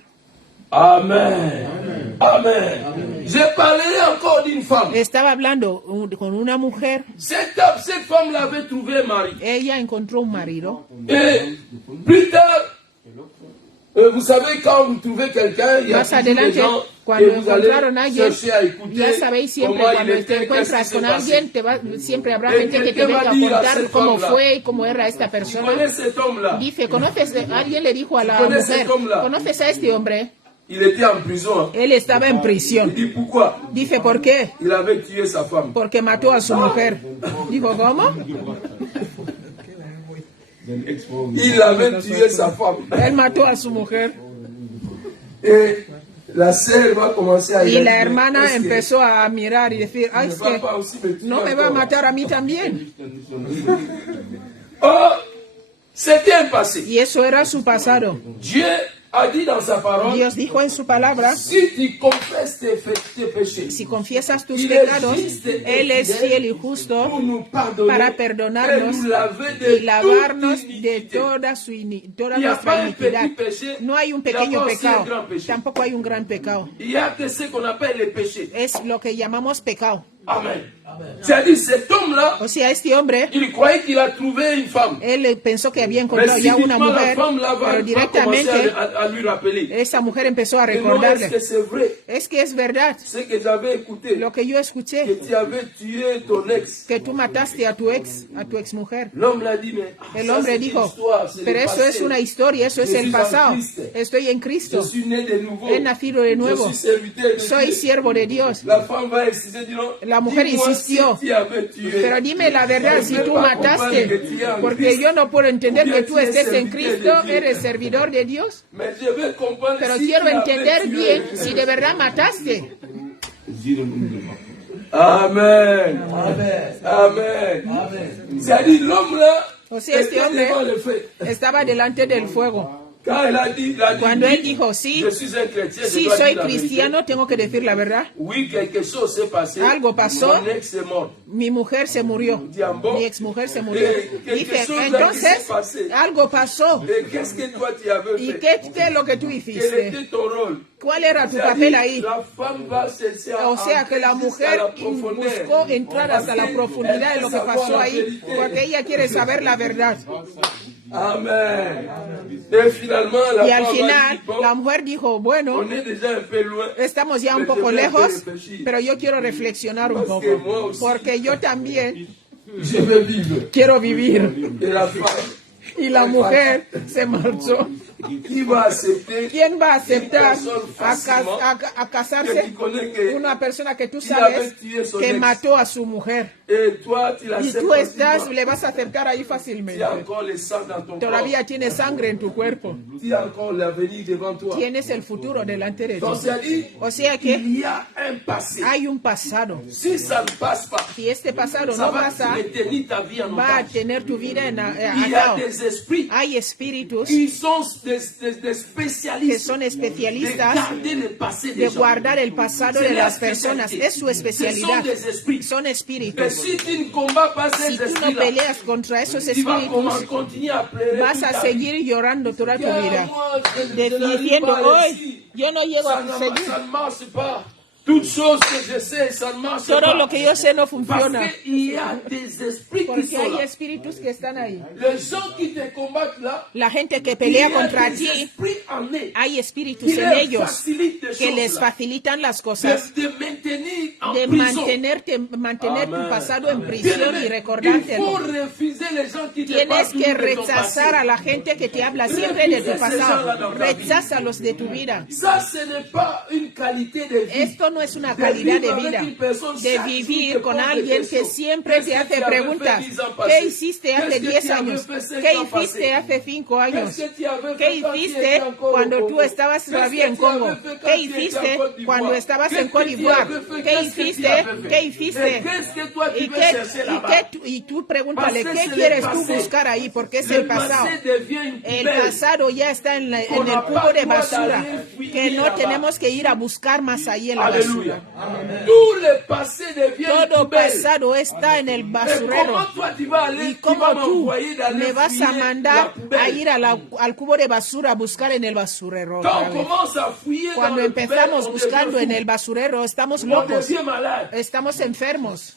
Amen. Amen. Je parlerai encore d'une femme. Estaba hablando con una mujer. Cette femme l'avait trouvé un mari. Ella encontró un marido. Et plus tard, vous savez, quand vous trouvez quelqu'un, il y a Más toujours des adelante, gens cuando et vous allez encontraron a alguien, chercher à écouter ya sabéis siempre, comment il cuando te était, qu'est-ce qui encuentras s'est con alguien, passé. siempre habrá Et gente que te quelqu'un venga va a dire à contar cette cómo femme-là, fue y cómo era esta Tu persona. connais cet homme-là? Dice, alguien le dijo a la ¿Conoces mujer, este hombre? ¿conoces a este hombre? Il était en prison. Él estaba en Il prisión. dit pourquoi? Dice, ¿por qué? Il avait tué sa femme. Porque mató a su mujer. Dijo, ¿cómo? Il avait tué sa femme. Él mató a su mujer. Et La sœur va commencer à Y regarder, la hermana est-ce que empezó a mirar y decir, ay, ne es va que pas aussi me tuer no me va a encore? matar a mí también. Oh, c'était un passé. Y eso era su pasado. Dieu a dit dans sa parole, Dios dijo en su palabra, si tu confesses tes péchés, si confiesas tus il est pecados, juste et Él es fidèle fiel y pour justo nous pardonner para et perdonarnos nous laver de y lavarnos toute de iniquité. toda Il n'y a pas nuestra un iniquidad. petit péché, No hay un il y a pequeño pas aussi un pecado, grand péché. tampoco hay un gran pecado. Il y a que ce qu'on appelle les péchés. Es lo que llamamos pecado. Amen. C'est-à-dire, cet homme-là, O sea, este hombre, il croyait qu'il a trouvé une femme. él pensó que había Mais encontrado ya una subitement, la mujer, femme là va pero commencer directamente à lui rappeler. esa mujer empezó a Mais non, est-ce recordarle, que c'est vrai? es que es verdad Ce que j'avais écouté, lo que yo que escuché, tu avais tué ton ex. que tú mataste a tu ex mujer. L'homme l'a dit, mais El ça, hombre c'est une dijo, histoire, c'est pero le eso passé. es una historia, eso es Je el suis en pasado. Cristo. Estoy en Je Cristo, suis né de nouveau. he nacido de nuevo, Je suis serviteur de soy Dieu. siervo de Dios. La femme va insister, dit non. La mujer Dis-moi insistió, si tu avais tué. pero dime la verdad, si tú mataste, porque yo no puedo entender que tú estés en Cristo, eres servidor de Dios, Mais je veux comprendre pero si quiero tu avais entender tué. bien si de verdad mataste. Amen. Amen. C'est-à-dire, l'homme là, O sea, este était hombre devant le feu. estaba delante del fuego. Quand il a dit, Cuando oui, él dijo, sí, je suis un chrétien, je sí dois soy dire la vérité. cristiano, tengo que decir la verdad. Oui, quelque chose s'est passé. Algo pasó. Mon ex est mort. Mi mujer se murió, mi exmujer se murió. Dije, chose entonces, là qui s'est passé. algo pasó. Et qu'est-ce que toi tu avais ¿Y fait? qué es lo que tú Quel hiciste? était ton rôle? ¿Cuál era tu C'est-à-dire, papel ahí? la femme va chercher à O sea, que la entrer mujer jusqu'à la profondeur. buscó entrar hasta la profundidad de lo que pasó ahí, porque ella quiere saber la verdad. Amen. Et finalement, la Y al femme final, a dit, bon, la mujer dijo, bueno, on est déjà un peu loin. estamos ya un Mais je poco vais un peu lejos, réfléchir. pero yo quiero reflexionar un Parce que moi poco, aussi, porque yo también je veux vivre. quiero vivir. Et la femme, Y la mujer se marchó. qui va accepter ¿Quién va a aceptar Une persona a fácilmente a que casarse? tu connais que Una persona que tú il avait sabes tué son que ex. mató a su mujer. Et toi, tu Y l'acceptes tú estás, facilement. le vas a aceptar ahí Tu fácilmente. as encore le sang dans ton corps. Todavía tienes sangre en tu cuerpo. Tu as encore l'avenir devant toi. Tienes el futuro delante de Donc, ti. c'est-à-dire, O sea que il y a un passé. hay un pasado. Si ça ne passe pas, Si este pasado ça no va pasa, retenir ta vie en va a otage. tener tu vida Il y a atado. des esprits Hay espíritus qui sont des que spécialistes son de especialistas garder le passé de des gens. guardar el pasado C'est de leur las personas. spécialité. Es su Ce sont especialidad. des esprits. Son Mais espíritus. si tu ne combats pas Si ces tú no esprits-là, peleas contra esos tu vas espíritus, continuer à pleurer vas toute a ta vie. seguir llorando toda tu Ah, vida. moi, je n'arrive Diciendo, pas à hoy réussir. yo no llego Ça a ne seguir. ça ne marche pas. Toutes choses que je sais, ça ne marche Todo pas. lo que yo sé no Parce funciona. qu'il y a des esprits qui Porque sont hay là. espíritus que están ahí. Les gens qui te combattent là, La gente que il y pelea a contra des ti, esprits en eux hay espíritus qui en leur ellos facilitent les que les choses là. facilitan las cosas. De maintenir en De prison. mantener tu Amen. pasado en Bien prisión aimé, y il recordártelo. faut refuser les gens qui te Tienes parlent que toujours de ton rechazar passé. a la gente que te habla siempre de tu pasado. Recházalos de tu vida. Ça, ce n'est pas une qualité de vie. Esto no es una calidad de vida, de vivir con alguien que siempre te hace preguntas. ¿Qué hiciste hace 10 años? ¿Qué hiciste hace 5 años? ¿Qué hiciste cuando tú estabas todavía en Congo? ¿Qué hiciste cuando estabas en Côte d'Ivoire? ¿Qué hiciste? ¿Qué hiciste? Y tú pregúntale, ¿qué quieres tú buscar ahí? Porque es el pasado. El pasado ya está en el cubo de basura, que no tenemos que ir a buscar más ahí en la basura. Tout le passé devient Todo poubelle. pasado está en el Et basurero. comment toi tu vas aller, ¿Y tu cómo vas tú m'envoyer d'aller me vas a fouiller la mandar a poubelle? ir al cubo de basura a buscar en el basurero? Quand otra on vez? commence à fouiller dans Cuando le poubelle, empezamos on buscando en devient el basurero, estamos fou. On locos, devient malade. estamos enfermos.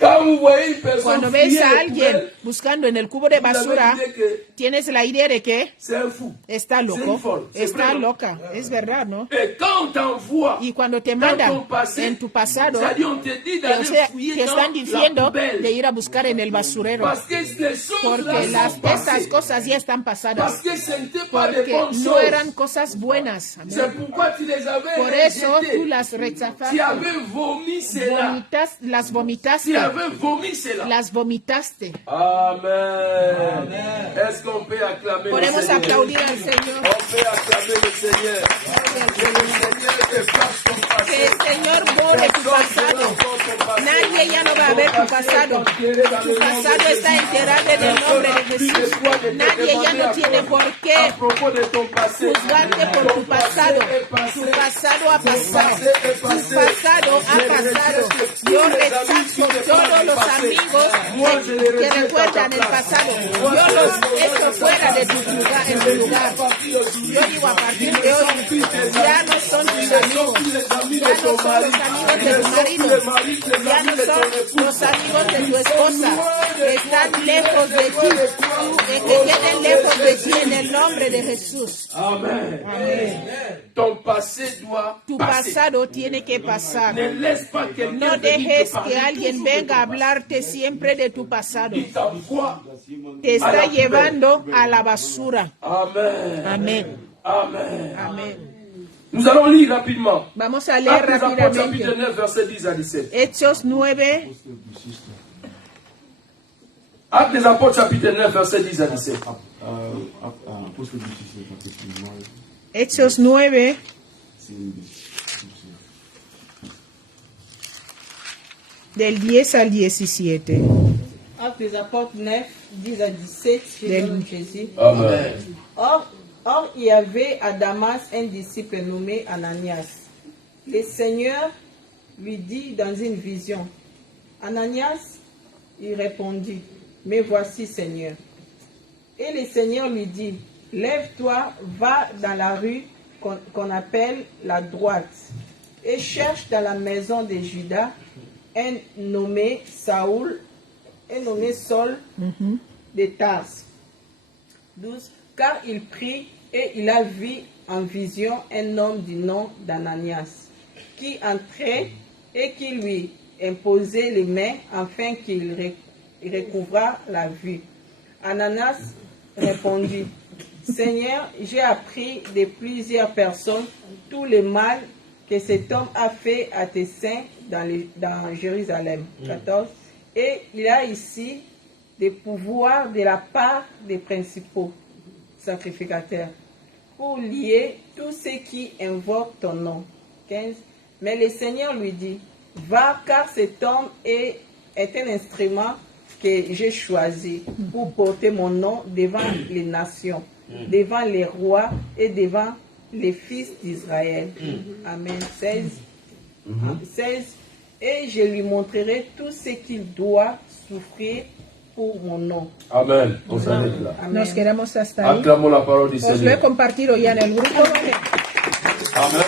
Quand vous voyez une personne Cuando ves fouiller a le alguien poubelle, buscando en el cubo de vous avez basura, l'idée que tienes la idea de que c'est un fou. está C'est une loco, folle, c'est está vrai, non? loca. Es verdad, ¿no? Et quand on t'envoie Y cuando te dans ton mandan passé, en tu pasado, c'est-à-dire on te dit o d'aller sea, fouiller te dans están la diciendo de poubelle. ir a buscar en el basurero. Parce que les choses Porque là sont estas passées. cosas ya están pasadas. Parce que ce n'était pas des Porque bonnes no choses. eran cosas buenas. Amén. C'est pourquoi tu les avais Por eso rejetées. tú las Tu rechazaste. avais vomi cela. Las Tu vomitaste. avez vomi cela. las vomitaste. Amen. Est-ce qu'on peut acclamer le Podemos Seigneur? aplaudir al Señor. On peut acclamer le Seigneur. Que le Seigneur efface ton Que passé. el Señor borre tu pasado. Nadie ya no va a ver tu pasado. Tu pasado está enterrado en el nombre de Jesús. Nadie ya no tiene por À qué propos de ton passé, juzgarte por tu pasado. Tu pasado ha pasado. Tu pasado ha pasado. Yo rechazo todos los amigos que recuerdan el pasado. Yo los echo fuera de tu lugar, en tu lugar. Yo digo, a partir de hoy, ya no son tus amigos. Ya no son los amigos de tu marido. Ya no son los amigos de tu esposa. Están lejos de ti. Que queden lejos de ti en el nombre de Jesús. Amen. Ton passé doit Tu passer. pasado tiene que pasar. Ne laisse pas quelqu'un No venir dejes te parler que alguien toujours de venga a ton passé. hablarte siempre de tu pasado. Il t'envoie. Te está llevando a la basura. Amen. Amén. Amen. Amén. Nous allons lire rapidement. Vamos a leer Actes des Apôtres, chapitre rápidamente. 9, verset 10 à 17. Hechos 9, Actes des Apôtres, chapitre 9, verset 10 à 17. Apôstol du Justice, chapitre 9, Hechos 9, del 10 al 17. Actes des Apôtres 9, 10 à 17, chez Del- le Jésus. Amen. Or, il y avait à Damas un disciple nommé Ananias. Le Seigneur lui dit dans une vision, Ananias, il répondit, mais voici Seigneur. Et le Seigneur lui dit, lève-toi, va dans la rue qu'on appelle la droite, et cherche dans la maison de Judas un nommé Saul de Tarse. 12. Car il prit et il a vu en vision un homme du nom d'Ananias, qui entrait et qui lui imposait les mains afin qu'il recouvra la vue. Ananias répondit, Seigneur, j'ai appris de plusieurs personnes tout le mal que cet homme a fait à tes saints dans Jérusalem. 14. Et il a ici des pouvoirs de la part des principaux sacrificateurs pour lier tous ceux qui invoquent ton nom. 15. Mais le Seigneur lui dit, va car cet homme est un instrument que j'ai choisi pour porter mon nom devant les nations, devant les rois et devant les fils d'Israël. Amen. 16. 16. Et je lui montrerai tout ce qu'il doit souffrir pour mon nom. Amen. On s'arrête là. Amen. Nos quedamos hasta ahí. Acclamons la parole du Os lo he Seigneur. compartido ya en el grupo. Amen.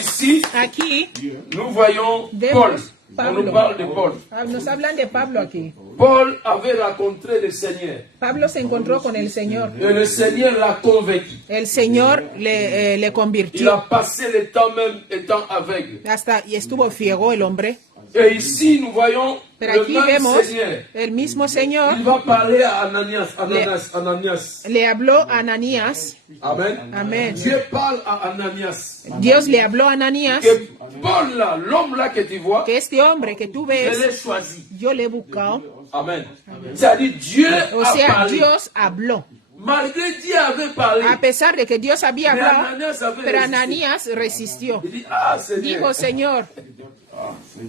Ici, Aquí nous voyons Paul. vemos On Pablo. nous parle de Paul. Nos hablan de Pablo aquí. Paul avait rencontré le Seigneur. Pablo se encontró con el Señor. Et le Seigneur l'a convaincu. El Señor le Il a convirtió. passé le temps même étant aveugle. Hasta y estuvo ciego el hombre. Et ici, nous voyons Pero le aquí même vemos Seigneur. el mismo Señor Il va parler à Ananias. le habló a Ananías. Amen. Amen. Dieu parle à Ananias. Dios le habló a Ananías Que Paul là, l'homme là que tu vois, que este hombre que tú je l'ai ves, choisi. yo le he buscado. Amen. C'est-à-dire Dieu O a sea, parlé. Dios habló. Malgré Dieu avait parlé. A pesar de que Dios había Mais hablado, Ananias avait pero résisté. Ananías resistió. Il dit, ah Seigneur, Dijo, Señor,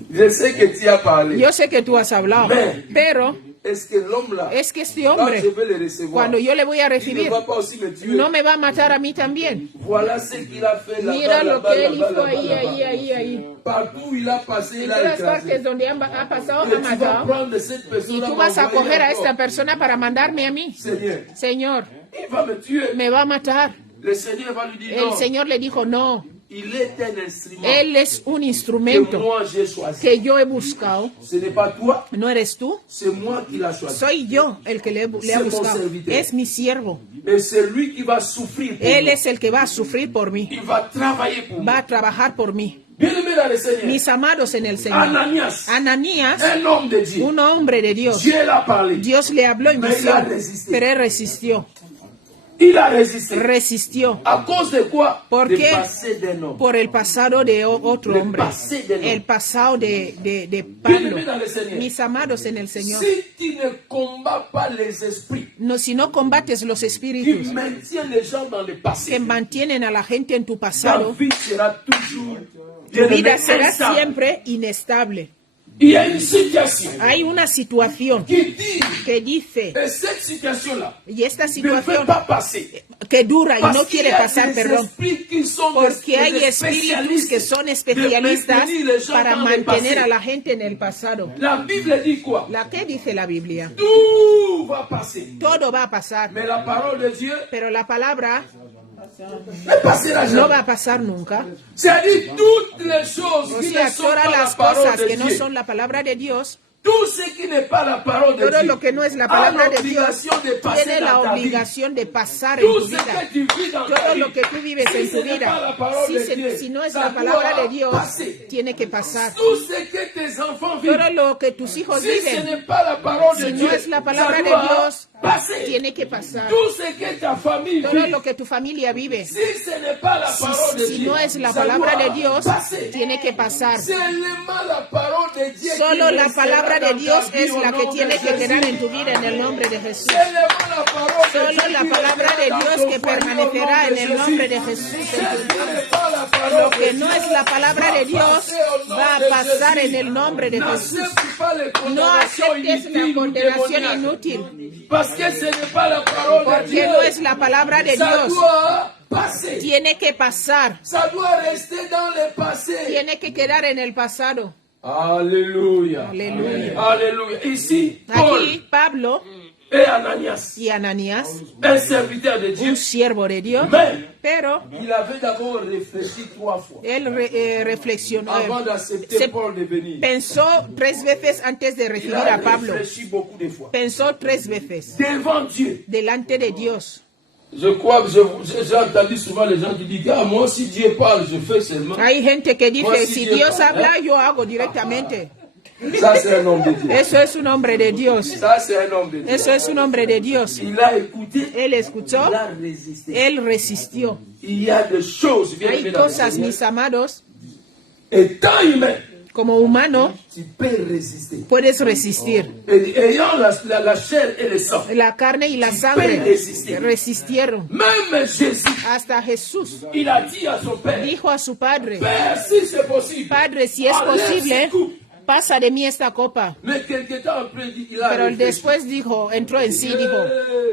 je sais que tu as parlé. yo sé que tú has hablado, pero Est-ce que l'homme là, es que este quand hombre, je vais le recevoir, cuando yo le voy a il ne recibir, va pas aussi me tuer. no me va a matar a mí también. Voilà ce qu'il a fait là-bas, Mira lo là-bas, que él là-bas, hizo là-bas, ahí, là-bas. ahí. Partout où il a passé, En il a todas écrasé. partes donde ha pasado, Et ha tu vas matado. prendre cette Y personne tú vas a coger a esta persona para mandarme a mí. Seigneur, Señor, il va me tuer. me va a matar. Le Seigneur va lui dire El non. Señor le dijo, no, Il est un instrument él es un que instrumento moi j'ai choisi. que yo he buscado. Ce n'est pas toi, No eres tú, c'est moi qui l'ai choisi. soy yo el que le ha buscado. Es mi siervo. Et c'est lui qui va souffrir pour Él moi. es el que va a sufrir por mí. Il va travailler pour moi. Va a trabajar por mí. Bien-aimé dans le Seigneur, Mis amados en el Señor. Ananias, Ananías, un homme de Dieu, un hombre de Dios. Dieu l'a parlé. Dios le habló en Pero él ha visión, resistido. pero él resistió. Il a résisté. Resistió. À cause de quoi? ¿Por Du qué? passé d'un homme. Por el pasado de otro El hombre. pasé del hombre. El pasado de Pablo. Bien-aimés dans le Seigneur. Mis amados en el Señor. Si tu ne combats pas les esprits No, si no combates los qui espíritus maintiennent les gens dans le passé, que mantienen a la gente en tu ta pasado, vie sera toujours tu vida bien-aimé, será instable. siempre inestable. Il y a une situation Hay una situación qui dit, que dice, et cette situation-là y esta ne peut situación pas passer. que dura y no Parce qu'il y quiere a pasar, des perdón, esprits qui sont porque hay des espíritus que son de especialistas maintenir les gens para dans le mantener passé. a la gente en el pasado. La Bible dit quoi? ¿Qué dice la Biblia? Tout va passer. Todo va a pasar, Mais la parole de Dieu pero la palabra ne passera no va jamais. a pasar nunca. C'est-à-dire toutes les choses O qui sea, ne sont todas pas la las parole cosas de que no Dieu, son la palabra de Dios, tout ce qui n'est pas la parole de todo Dieu, lo que no es la a palabra de Dios, l'obligation de passer tiene la dans ta vie. obligación de pasar en Tout tu ce vida. que tu vis dans ta Todo vie, lo que tú vives si en ce tu n'est pas la vida, parole de Dieu, si no es ça la palabra doit de Dios, passer. tiene que pasar. Tout ce que tes enfants Todo vivent, lo que tus hijos si ce viven, n'est pas la parole de si Dieu, no es la palabra ça de doit Dios, passer. tiene que pasar. Tout ce que ta famille Todo vit, lo que tu familia vive, si ce n'est pas la parole de si Dieu, no es la ça palabra doit de Dios, passer. tiene que pasar. Seulement la parole de Dieu Solo qui la restera palabra de dans Dios ta vie es au la que nom tiene de que quedar Jésus. en tu vida en el nombre de Jesús. Seulement la parole de Solo Dieu la qui palabra de restera Dios dans que ton foyer au permanecerá nom en de el Jésus. nombre de Jesús. Ce qui n'est pas la parole Lo que de no Dieu es la palabra de Dios va a pasar en el nombre de Jesús. N'accepte pas les No condamnations aceptes la inutiles ou condenación démoniaques. inútil, Parce que ce n'est pas la parole de porque Dieu. no es la palabra de Ça Dios. doit passer. Tiene que pasar, Ça doit rester dans le passé. tiene que quedar en el pasado. Alléluia. Aleluya. Alléluia. Ici, Paul Aquí Pablo et Ananias, y Ananías, un serviteur de Dieu, un siervo de Dios, mais pero il avait d'abord réfléchi 3 fois él reflexionó, avant d'accepter Paul de venir. pensó 3 veces antes de Il recibir a a Pablo. réfléchi beaucoup de fois. Pensó 3 veces Devant Dieu. delante de Dios. Je crois que j'ai entendu souvent les gens qui disent, ah, moi, si Dieu parle, je fais seulement. Hay gente que dice, Pues si sí, Dios yo- habla, yo hago directamente. Ça, c'est un homme de Dieu. Eso es un hombre de Dios. Ça, c'est un homme de Dieu. Eso es un hombre de Dios. Il a écouté, Él escuchó, il a résisté. él resistió. Il y a des choses, bien Hay aimés dans le cosas, Seigneur, mis amados, étant humain, como humano, tu peux résister. puedes resistir. Et ayant la chair et le sang, La carne y la puedes sangre resistir. resistieron. Même Jésus, Hasta Jesús il a dit à son père, dijo a su padre, Père, si c'est possible, Padre, si es enlève posible, cette coupe. pasa de mí esta copa. Mais quelque temps après, il a Pero réfléchi. después dijo, entró en sí, dijo,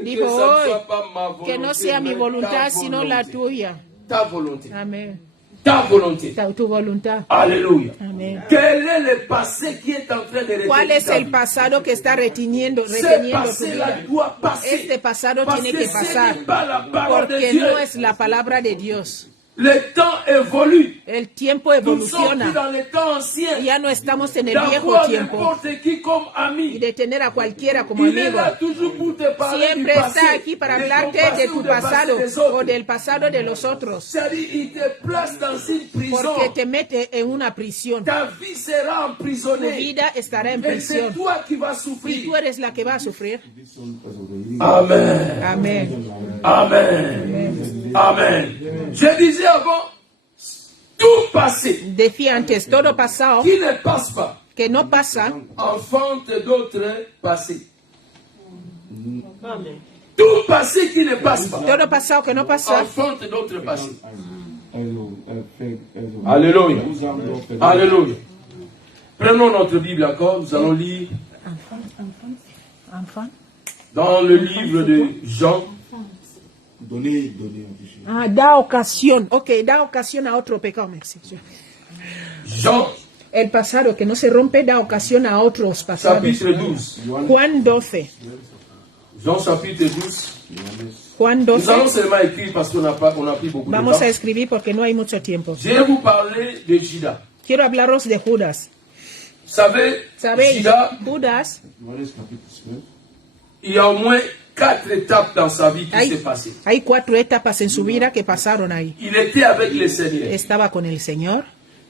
Que ça ne hoy, soit pas ma volonté, que no sea mi mais voluntad, ta sino la volonté. tuya. Ta volonté. Amén. Ta volonté. Tu voluntad. Alléluia. Amén. Quel est le passé qui est en train de ¿Cuál retenir es ta el vie? pasado que está reteniendo Ce tu passé-là vida? doit passer. Este pasado Parce tiene que que ce pasar, n'est pas la parole de porque Dieu. no es la palabra de Dios. Le temps évolue. El tiempo Nous ne sommes plus evoluciona. dans le temps ancien. Ya no estamos en el viejo D'avoir tiempo n'importe qui comme y ami. de tener a cualquiera como Il est amigo. là toujours pour te parler Siempre du passé, está aquí para de ton hablarte passé de ou tu du passé pasado des o autres. del pasado de los otros, C'est-à-dire, il te place dans une prison. porque te mete en una prisión. Ta vie sera Tu emprisonnée. vida estará en Et c'est prisión toi qui vas y souffrir. tú eres la que va a sufrir. Amen. Amén. Amen. Amen. Je disais avant, tout passé Decía antes, todo pasado qui ne passe pas que no pasa, enfante d'autres passés. Tout passé qui ne passe pas todo pasado que no pasa, enfante d'autres passés. Alléluia. Alléluia. Alléluia. Prenons notre Bible encore, nous allons lire dans le livre de Jean, Donnez. da ocasión, ok, da ocasión a otro pecado, merci. Jean El pasado que no se rompe da ocasión a otros pasados. chapitre 12. Juan 12, Jean chapitre 12. Juan Nous allons 12, seulement écrire parce qu'on a pris beaucoup de vamos a temps. escribir porque no hay mucho tiempo. Je vais vous parler de Judas. Quiero hablaros de Judas. Vous savez, ¿Sabéis? Judas, Judas, Johannes chapitre 9. il y a au moins 4 étapes dans sa vie qui s'est passées. hay 4 etapas en su vida que pasaron ahí. Il était avec le Seigneur. Estaba con el Señor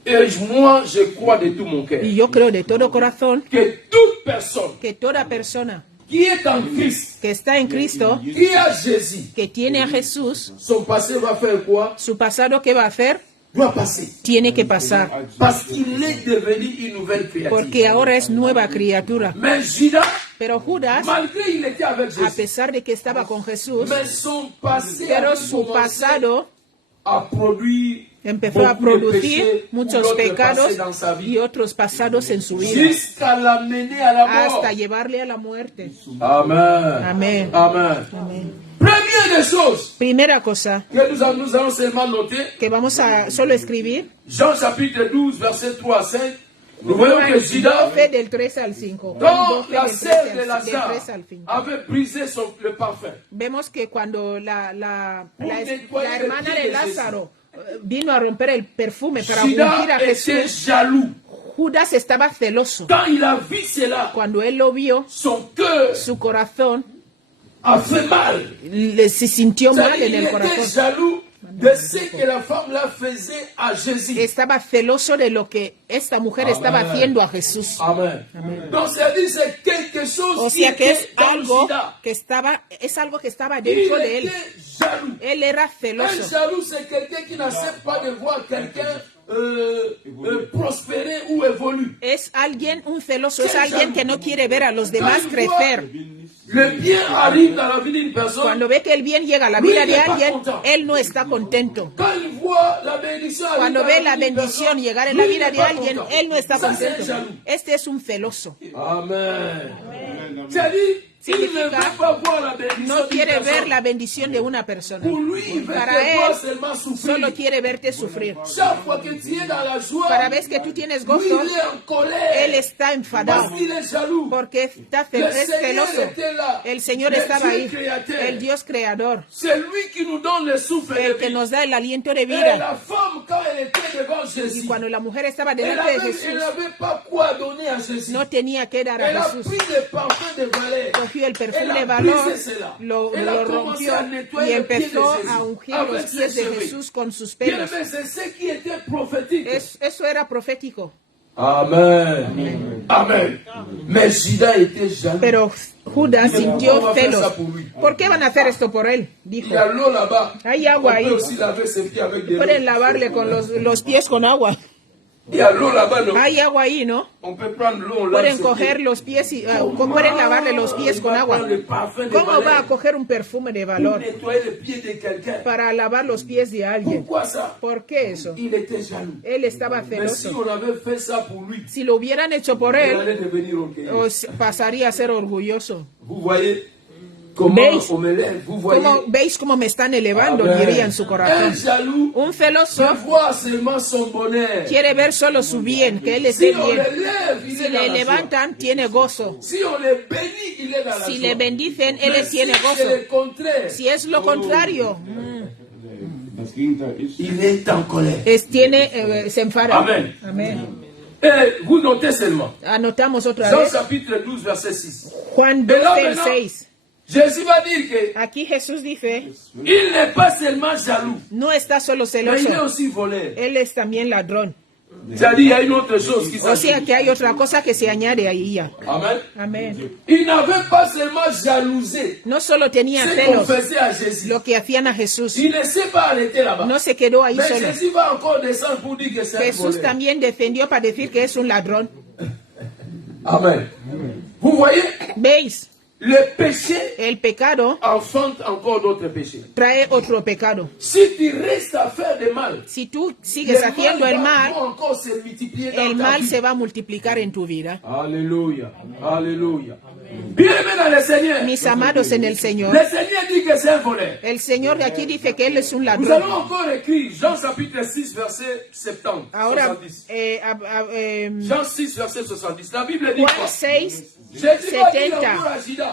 Et moi, je crois de tout mon cœur y yo creo de todo corazón que toute personne que toda persona qui est en Christ, que está en Cristo, qui a Jésus, que tiene a Jesús, son passé va faire quoi? su pasado, ¿qué va a hacer? Doit passer. Tiene que pasar, Parce qu'il est devenu une nouvelle créature. porque ahora es nueva criatura. Mais Judas, Pero Judas, malgré il était avec a Jésus, pesar de que estaba con Jesús, mais son passé pero a su commencé pasado à produire empezó a beaucoup de producir péchés, muchos d'autres pecados passés dans sa vie, y otros pasados en su vida, jusqu'à l'amener à la mort. hasta llevarle a la muerte. Amen. Amén. Amen. Amén. Première des choses Primera cosa que nous allons seulement noter, que vamos a solo escribir, Jean chapitre 12, verset 3 à 5, nous voyons que Judas, 12 del 3 al 5. quand 12 la del sœur 13 de al- del Lazare 3 al 5. avait brisé le parfum, Vemos que cuando la nettoyer hermana el pie de de Lázaro vino a romper el perfume para ungir a Judas était Jesús, jaloux. Judas estaba celoso. Quand il a vu cela, Cuando él lo vio, son cœur su corazón a fait mal. se sintió mal C'est-à-dire, en il el était corazón. jaloux de ce que la femme là faisait à Jésus. Estaba celoso de lo que esta mujer estaba haciendo a Jesús. Amen. Donc, c'est-à-dire, c'est quelque chose O qui sea que es était dans algo Judas. es algo que estaba Il dentro de él. était jaloux. Él era Un celoso. jaloux, c'est quelqu'un qui n'accepte pas de voir quelqu'un prospérer ou évoluer. Es alguien, un celoso, es alguien que no quiere ver a los demás crecer. Le bien arrive dans la vie d'une personne. Cuando ve que el bien llega a la vida de alguien, él no está contento. Quand il voit la bénédiction arriver Cuando dans ve la la vie d'une bendición personne, llegar en la lui, il vida n'est de pas alguien, content. él no está Ça, c'est un contento. jaloux. Este es un celoso. Amen. C'est-à-dire, il ne veut pas voir la bénédiction No d'une quiere ver personne. la bendición de una persona. Pour lui, il veut Para te voir él, seulement souffrir. solo quiere verte sufrir. Chaque fois que tu es dans la joie, Cada vez que tú tienes lui, gozo, il est en colère. él está enfadado Parce qu'il est jaloux. porque está Le es Seigneur celoso. était là. El Señor Le estaba Dieu ahí, créateur. el Dios creador, C'est lui qui nous donne le souffle de el que vie. nos da el aliento de Et vida. la femme, quand elle était devant Y Jésus, cuando la mujer estaba elle delante de n'avait Jesús, pas quoi donner à Jésus. no tenía que dar Elle a a Jesús. pris le parfum de valeur. Cogió el Elle perfume de a valor, brisé cela. lo Elle a rompió commencé à y nettoyer les pieds de empezó Jésus a ungir avec los pies ses de cheveux. Jesús con sus Bien pelos. aimé, c'est ce qui était prophétique. Eso era profético. Amen. Amen. Mais Judas était jaloux. Pero Judas ¿Cómo sintió va a hacer celos. ça pour lui? ¿Por qué van a hacer esto por él? Il Dijo. y a l'eau là-bas. Hay agua On ahí. peut aussi laver ses pieds avec de l'eau. Pueden lavarle con los pies con agua. Il y a l'eau là-bas, non? Hay agua ahí, ¿no? On peut prendre l'eau, on lave Pueden ses coger pieds. los pies y pueden lavarle los pies con agua. ¿Cómo va a coger un perfume de Pour valor nettoyer les pieds de quelqu'un. para lavar los pies de alguien? Pourquoi ça? ¿Por qué eso? Il était jaloux. Él estaba Mais si celoso. on avait fait ça pour lui, Si lo hubieran hecho por il él, allait devenir orgueilleux. pasaría a ser orgulloso. Vous voyez comment ¿Veis? on me lève? Vous voyez? ¿Veis cómo me están elevando? Amen. Diría en su Un corazón. jaloux Un celoso veut voir seulement son bonheur. quiere ver solo su bien, que él Si esté on bien. le lève, il Si est dans le la joie. levantan, tiene gozo. Si on le bénit, il est dans la Si joie. le bendicen, Mais él si tiene c'est gozo. le contraire, Si es lo contrario, Das Gegenteil ist, il est en colère. se enfada. Amen. Amén. Et vous notez seulement. Anotamos otra Jean vez. chapitre 12, verset 6. Juan Et là 12, el maintenant, 6. Jésus va dire que Aquí Jesús dice, il n'est pas seulement jaloux, no está solo mais il est celoso, aussi voleur. él es también ladrón. C'est-à-dire, il y a une autre chose qui O sea s'ajoute. que hay otra cosa que se añade ahí ya. Amen. Amén. Il n'avait pas seulement jalousé No solo tenía ce qu'on celos, faisait à Jésus. lo que hacían a Jesús. Il ne s'est pas arrêté là-bas. No se quedó ahí Mais solo. Jésus va encore descendre pour dire que c'est un Jesús voleur. también defendió para decir que es un ladrón. Amen. Vous voyez, ¿Veis? le péché El pecado enfante encore d'autres péchés. trae otro pecado. Si tu restes à faire du mal, Si tú sigues haciendo el va mal, encore se multiplier dans el ta mal vie. se va a multiplicar en tu vida. Alléluia. Alléluia. Bien-aimé dans le Seigneur. Mis amados en el Señor, Le Seigneur dit que c'est un voleur. el Señor de aquí dice que él es un Nous ladrón. allons encore écrire Jean chapitre 6, verset 70. Ahora, 70. Juan Jean 6, verset 70. La Bible dit quoi? 6, Jésus va dire 70. encore à Judas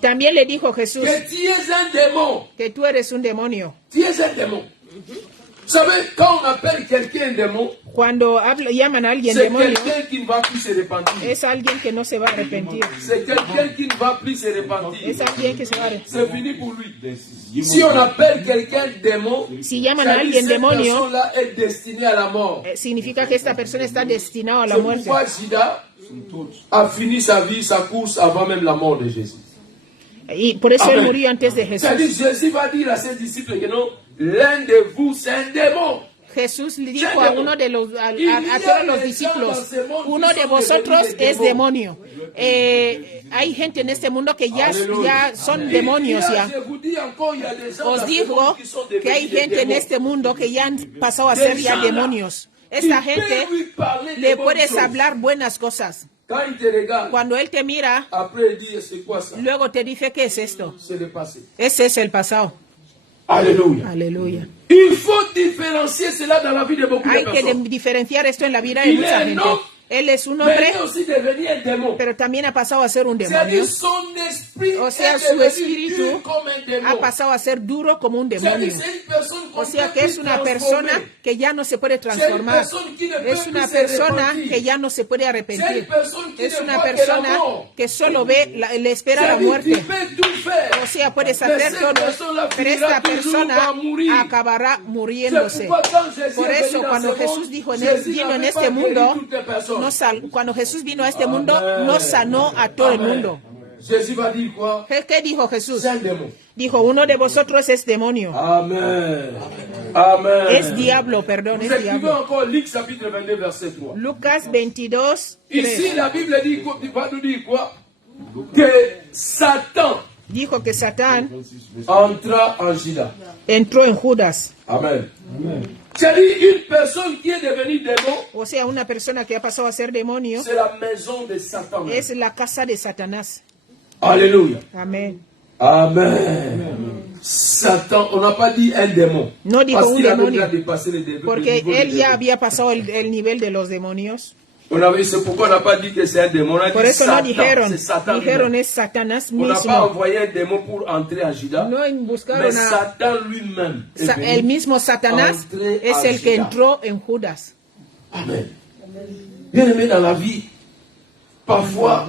también le dijo Jesús que tu es un démon. que tú eres un demonio. Tu es un démon. Vous savez, quand on appelle quelqu'un un démon, Cuando llaman a alguien c'est demonio, quelqu'un qui ne va plus se repentir. es alguien que no se va a arrepentir. C'est quelqu'un qui ne va plus se repentir. Es alguien que se va a arrepentir. C'est fini pour lui. das ist Si on jemand, appelle quelqu'un démon, Si llaman a ça dit alguien cette demonio, personne-là est destinée à la mort. significa que esta persona está destinada a la C'est muerte. pourquoi Judas a fini sa vie, sa course avant même la mort de Jésus. Y por eso él Amen. murió antes de C'est-à-dire, Jesús. Jésus va dire à ses disciples que non, l'un de vous, c'est un démon. Jesús le dijo a uno de los a todos los discípulos, uno de vosotros es demonio. Hay gente en este mundo que ya son demonios ya. Je vous dis encore, il y a des gens Os dans ce digo monde qui sont que hay devenus gente des en démons. este mundo que ya han pasado a ser ya demonios. Esta gente le puedes hablar buenas cosas. Quand il te regarde, Cuando él te mira, après il dit, c'est quoi ça? luego te dice, ¿qué es esto? C'est le passé. Ese es el pasado. Alléluia. Aleluya. Il faut différencier cela dans la vie de beaucoup de Hay que personnes. diferenciar esto en la vida de Il mucha est gente. non, Él es un mais hombre, il est aussi devenu un démon. pero también ha pasado a ser un C'est-à-dire demonio. son esprit O sea, est su devenu espíritu dur comme un démon. ha pasado a ser duro como un C'est-à-dire demonio. c'est une personne qu'on O sea peut que es plus una transformer. persona que ya no se puede transformar. Es una persona que ya no se puede arrepentir. Es una persona que solo ve, le espera la muerte. O sea, puedes hacer todo, pero esta persona acabará muriéndose. Por eso, cuando Jesús dijo, vino en este mundo, cuando Jesús vino a este mundo, no sanó a todo el mundo. Jésus va dire quoi? ¿Qué dijo Jesús? C'est un démon. Dijo, uno de vosotros es demonio. Amen. Amen. Es diablo, perdón, Vous es écrivez diablo. encore Luc chapitre 22 verset 3. Lucas 22, Ici, 3. la Bible dit, va nous dire quoi? Que Satan Dijo que Satán entra en Judas. entró en Judas. Amen. C'est-à-dire une personne qui est devenue démon, O sea, una persona que ha pasado a ser demonio c'est la maison de Satan. es la casa de Satanás. Alléluia. Amén. Amen. Satan, on n'a pas dit un démon. No dijo Parce un qu'il avait demonio, déjà dépassé le niveau porque des él ya démons. había pasado el nivel de los demonios. C'est pourquoi on n'a pas dit que c'est un démon. On a Por dit eso no Satan. dijeron, C'est Satan dijeron lui-même. es Satanás On n'a pas mismo. envoyé un démon pour entrer en Judas. No Mais buscaron a Satan lui-même est venu el mismo Satanás, entrer es en el que Judas. entró en Judas. Amen. Bien aimé dans la vie, parfois,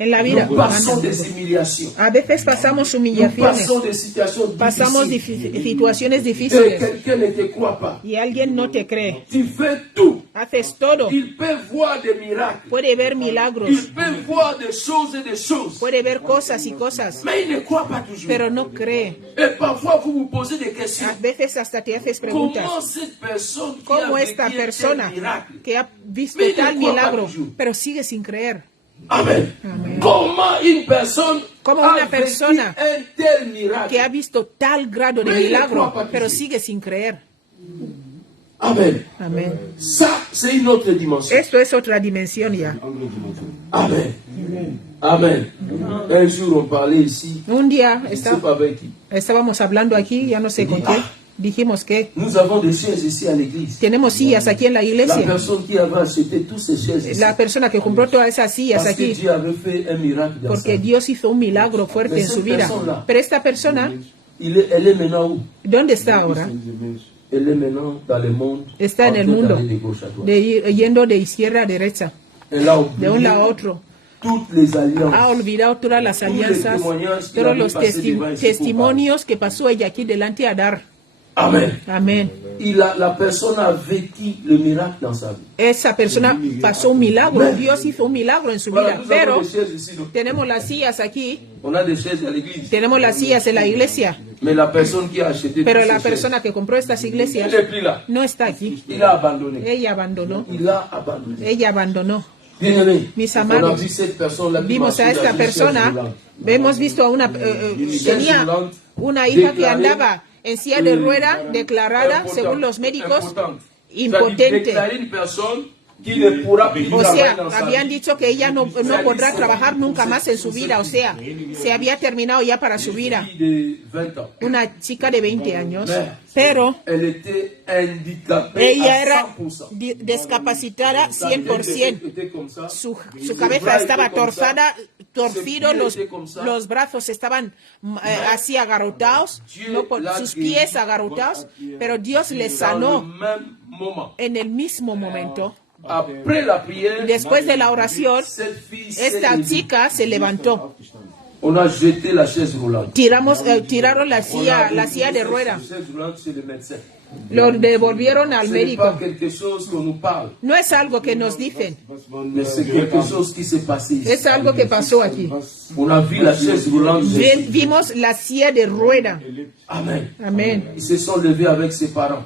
En la vida, nous passons des humiliations. a veces pasamos Nous humillaciones, passons des situations pasamos difficiles. situaciones Et difíciles quelqu'un ne te croit pas. y alguien no te cree. Tu fais tout. Haces todo, Il peut voir des miracles. puede ver milagros, Il peut voir des choses et des choses. puede ver cosas y cosas, Mais il ne croit pas toujours. pero no cree. Et parfois, vous vous posez des questions. A veces hasta te haces preguntas. Comment cette personne qui ¿Cómo a esta vécu un persona tel miracle? que ha visto Mais tal ne croit pas milagro, toujours. pero sigue sin creer? Amen. Amen. Comment une personne Como a una vécu persona un tel miracle? Que ha visto tal grado de Mais il ne milagro, croit pas pero toujours. sigue sin creer? Amen. Amén. Ça, c'est une autre dimension. Esto es otra dimensión ya. Amen. Amen. Un jour, on parlait ici, Un día je ne sais pas avec qui. estábamos hablando aquí, ya no sé con qué, dijimos que Nous avons des chaises ici à l'église. tenemos sillas aquí en la La iglesia. personne qui avait acheté toutes ces chaises ici, La persona que compró todas esas sillas parce que aquí, Dieu avait fait un miracle dans sa porque vie. Dios hizo un milagro fuerte en su vida. Pero esta persona, Elle est maintenant où? ¿dónde está ahora? Elle est maintenant dans le monde. Está en en el train mundo, d'aller de gauche à droite. yendo de izquierda a derecha, Elle a de un oublié lado a otro. toutes les alliances. Ha olvidado todas las alianzas, todos los testimonios que pasó ella aquí delante a dar. Amen. Amén. La personne a vécu le miracle dans sa vie. Esa persona pasó un milagro, Dios hizo un milagro en su Voilà, vida. nous avons Pero des chaises ici. Donc. tenemos las sillas aquí, On a des chaises à l'église. tenemos las sillas en la iglesia, Mais la personne qui a acheté pero toutes la ces persona que compró estas chaises, iglesias elle n'est plus là. no está aquí. Il a abandonné. Ella abandonó, Il a abandonné. ella abandonó. Bien aimé, Mis on a amados, vu cette personne-là qui Vimos a marchait esta dans une chaise persona, roulante. hemos visto a una, tenía una hija que andaba en silla de rueda, declarada, según los médicos, impotente. Déclarer une personne qui ne pourra plus O travailler sea, dans sa habían vie. dicho que ella no podrá trabajar nunca más en su vida. O sea, se había terminado ya para su vida. De 20 ans. Una chica de 20 años, pero Elle était handicapée ella à era 100%. discapacitada Sa tête 100%. était comme ça. Su Ses cabeza bras estaba étaient comme ça. torcido, los brazos estaban así agarrotados, sus pies agarrotados, pero Dios le Dans sanó le même moment. en el mismo momento. Après la prière, Después de la oración, cette fille s'est esta levée. chica se levantó. On a jeté la chaise roulante. Tiraron la silla de rueda. La chaise roulante chez le médecin. Lo devolvieron al Ce n'est médico. pas quelque chose qu'on nous parle, No es algo que nos dicen, mais c'est quelque chose qui s'est passé ici. es algo que pasó aquí. On a vu la chaise roulante de Jésus. Vimos la silla de rueda. Amen. Amén. Ils se sont levés avec ses parents.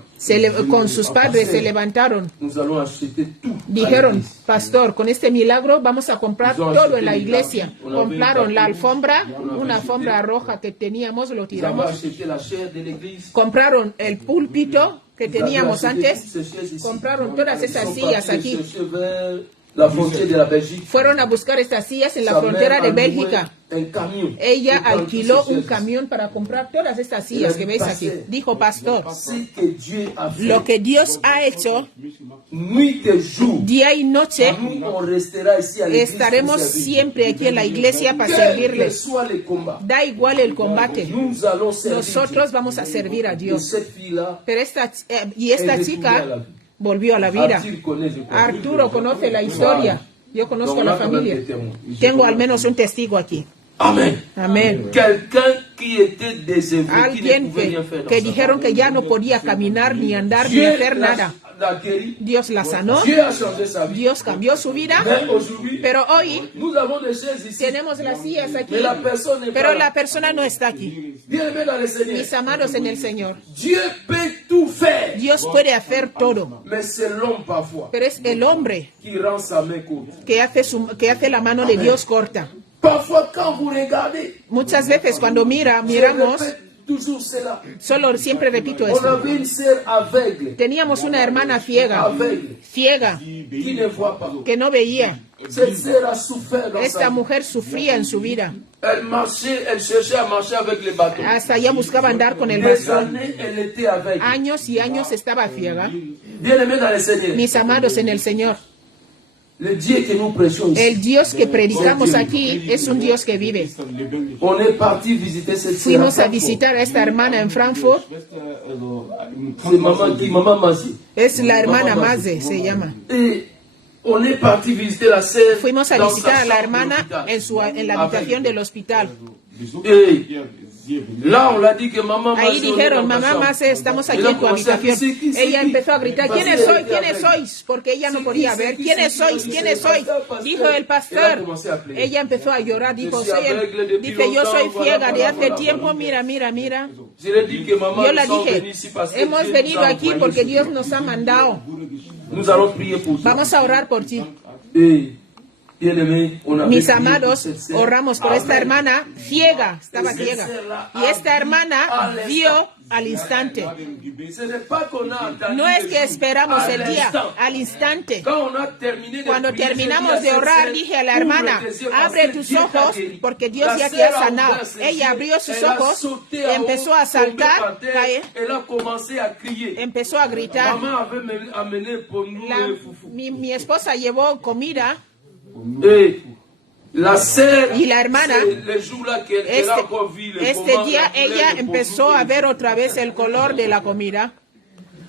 Con sus padres se levantaron. Nous allons acheter tout. Dijeron, pastor, con este milagro vamos a comprar todo en la iglesia. Compraron la alfombra, una alfombra roja que teníamos, lo Nous avons tiramos. acheté la chair de l'église. Compraron el púlpito que teníamos Nous avons acheté antes. toutes ces chaises ici. Compraron todas Ils esas sont sillas partis aquí. chercher vers la frontière de la Belgique. Fueron a buscar estas sillas en la Sa frontera mère de a loué Bélgica. un camion Ella pour prendre alquiló toutes ces un chaises. camión para comprar todas estas sillas que veis aquí. Dijo, pastor, Ce que Dieu a fait, lo que Dios ha hecho, nuit et jour, día y noche, nous on restera ici à l'église. estaremos pour servir. siempre aquí en la iglesia para Quel que servirles. soit les combats, Da igual el combate. nous allons servir. Nosotros vamos a servir a Et Dios. cette fille-là, Pero esta chica volvió a la vida. Arthur connaît, je crois. Arturo conoce la historia. Yo conozco a la familia. Tengo al menos un testigo aquí. Amen. Amén. Quelqu'un qui était désœuvré, qui ne Alguien pouvait rien faire dans que sa dijeron famille. que ya no podía caminar, ni andar, ni Dieu hacer nada. l'a guéri. Dios la sanó. Dieu a changé sa vie. Dios cambió su vida. Mais aujourd'hui, Pero hoy nous avons des chaises ici. tenemos las sillas aquí. Mais la personne n'est Pero pas la là. persona no está aquí. Bien-aimé dans le Seigneur. Mis amados en el Señor. Dieu peut tout faire. Dios puede hacer todo. Mais c'est l'homme parfois Pero es el hombre qui rend sa main courte. que hace la mano de Dios corta. Parfois, quand vous regardez, Muchas veces cuando je miramos, répète toujours cela. solo siempre repito On esto. avait une sœur aveugle, Teníamos una hermana ciega, qui ne voit pas. que no veía. Cette sœur a souffert dans sa Esta vie. mujer sufría en su vida. Elle marchait, elle cherchait à marcher avec les bâtons. Hasta ya buscaba andar con el Des bastón. années, elle était aveugle. Años y años estaba ciega. Bien-aimé dans le Seigneur, Mis amados en el Señor, le Dieu que nous prêchons ici, el Dios que predicamos aquí es un Dios que vive. on est parti visiter cette sœur. Fuimos a visitar a esta hermana en Frankfurt. C'est maman Mazie. Es la hermana Maze, se llama. Et on est parti visiter la sœur. Fuimos a dans visitar sa a la chambre hermana d'hôpital. en la habitación del hospital. Et là, on l'a dit que maman Ahí Mazie, on est dijeron, dans ta mamá chambre. Mace, estamos aquí Elle a en tu commencé à habitación. crier, ¿quién Ella c'est qui? empezó a gritar, Parce ¿quiénes que soy? elle était ¿Quiénes aveugle. sois? Porque ella no Sí, podía sí, ver. sí, ¿Quiénes sí, sois? sí, ¿Quiénes sí, sois? sí, sí, Dijo el ella pastor. commencé a pleurer. Ella empezó a llorar. Dijo, Je suis aveugle depuis dice, yo soy longtemps, ciega de voilà, hace voilà, tiempo. voilà. Mira, mira, mira. Je l'ai dit que maman, Yo la nous sommes dije, venus ici parce que hemos Dieu venido nous a aquí envoyés porque ici. Dios nos ha mandado. Nous allons prier pour toi. Vamos a orar por ti. Et, bien-aimé, on a Mis amados, oramos por esta hermana ciega, estaba ciega. Y esta hermana vio al instante. Ce n'est pas qu'on a entendu No es le que jour, esperamos à el día, l'instant. al instante. Quand on a terminé de Cuando prier, terminamos j'ai dit de à orar, cette dije a la sœur, hermana, ouvre tes yeux, abre parce que tus Dieu t'a ojos guéri. porque Dios La ya te sœur ha a sanado. ouvert ses Ella yeux, abrió sus elle a ojos, sauté en empezó haut, a tombé saltar, par terre, caer, elle a commencé à crier. empezó a gritar. Maman avait amené pour nous le foufou. Mi esposa llevó comida Et la sœur, y la hermana, c'est le jour-là qu'elle a encore vu le este moment, día la couleur ella de empezó poisson. a ver otra vez el color de la comida.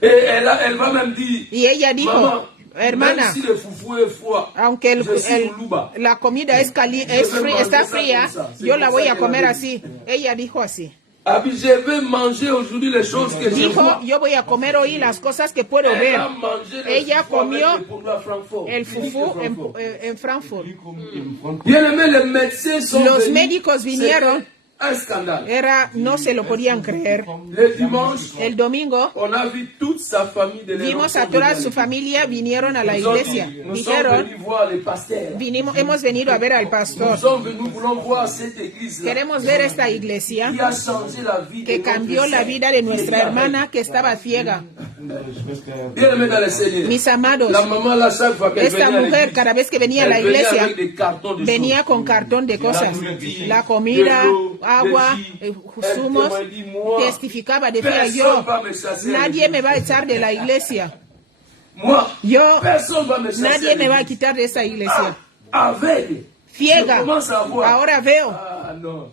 Et elle va même dire, Y ella dijo, maman, hermana, même si le foufou est froid, aunque je suis au Luba. la comida está fría, yo la voy a comer así. Ella dijo así. Abi, je vais manger aujourd'hui les choses que je Dijo, vois. yo voy a comer hoy las cosas que puedo Elle ver. a mangé le Ella foufou avec comió le poulpe à Francfort. El fufu en Frankfurt. Bien aimé, les médecins sont Los venus. médicos vinieron. C'était un scandale. No se lo podían creer. Le dimanche, El domingo on a vu toute sa famille de vimos a toda su familia vinieron a la Nous iglesia. sommes Dijeron, venus voir les pasteurs. hemos venido a ver al pastor. Nous voulons voir cette église-là Queremos ver esta iglesia qui a changé la vie que de cambió notre la sœur, vida de qui nuestra était hermana que estaba ciega. Bien aimé dans le Seigneur. Mis amados, La maman, là, chaque fois qu'elle esta venait à mujer l'église, cada vez que venía a la elle venait iglesia avec des cartons de venía choses. con cartón de cosas, nourriture, la comida, de l'eau, agua, de jus. zumos. Elle témoignait, moi, Testificaba, decía personne yo, va me chasser à nadie l'église. me va a echar de la iglesia. Moi, Yo, personne va me chasser nadie à me va a l'église. quitar de esa iglesia. Aveugle. Ciega. Je commence à voir. Ahora veo. Ah, non.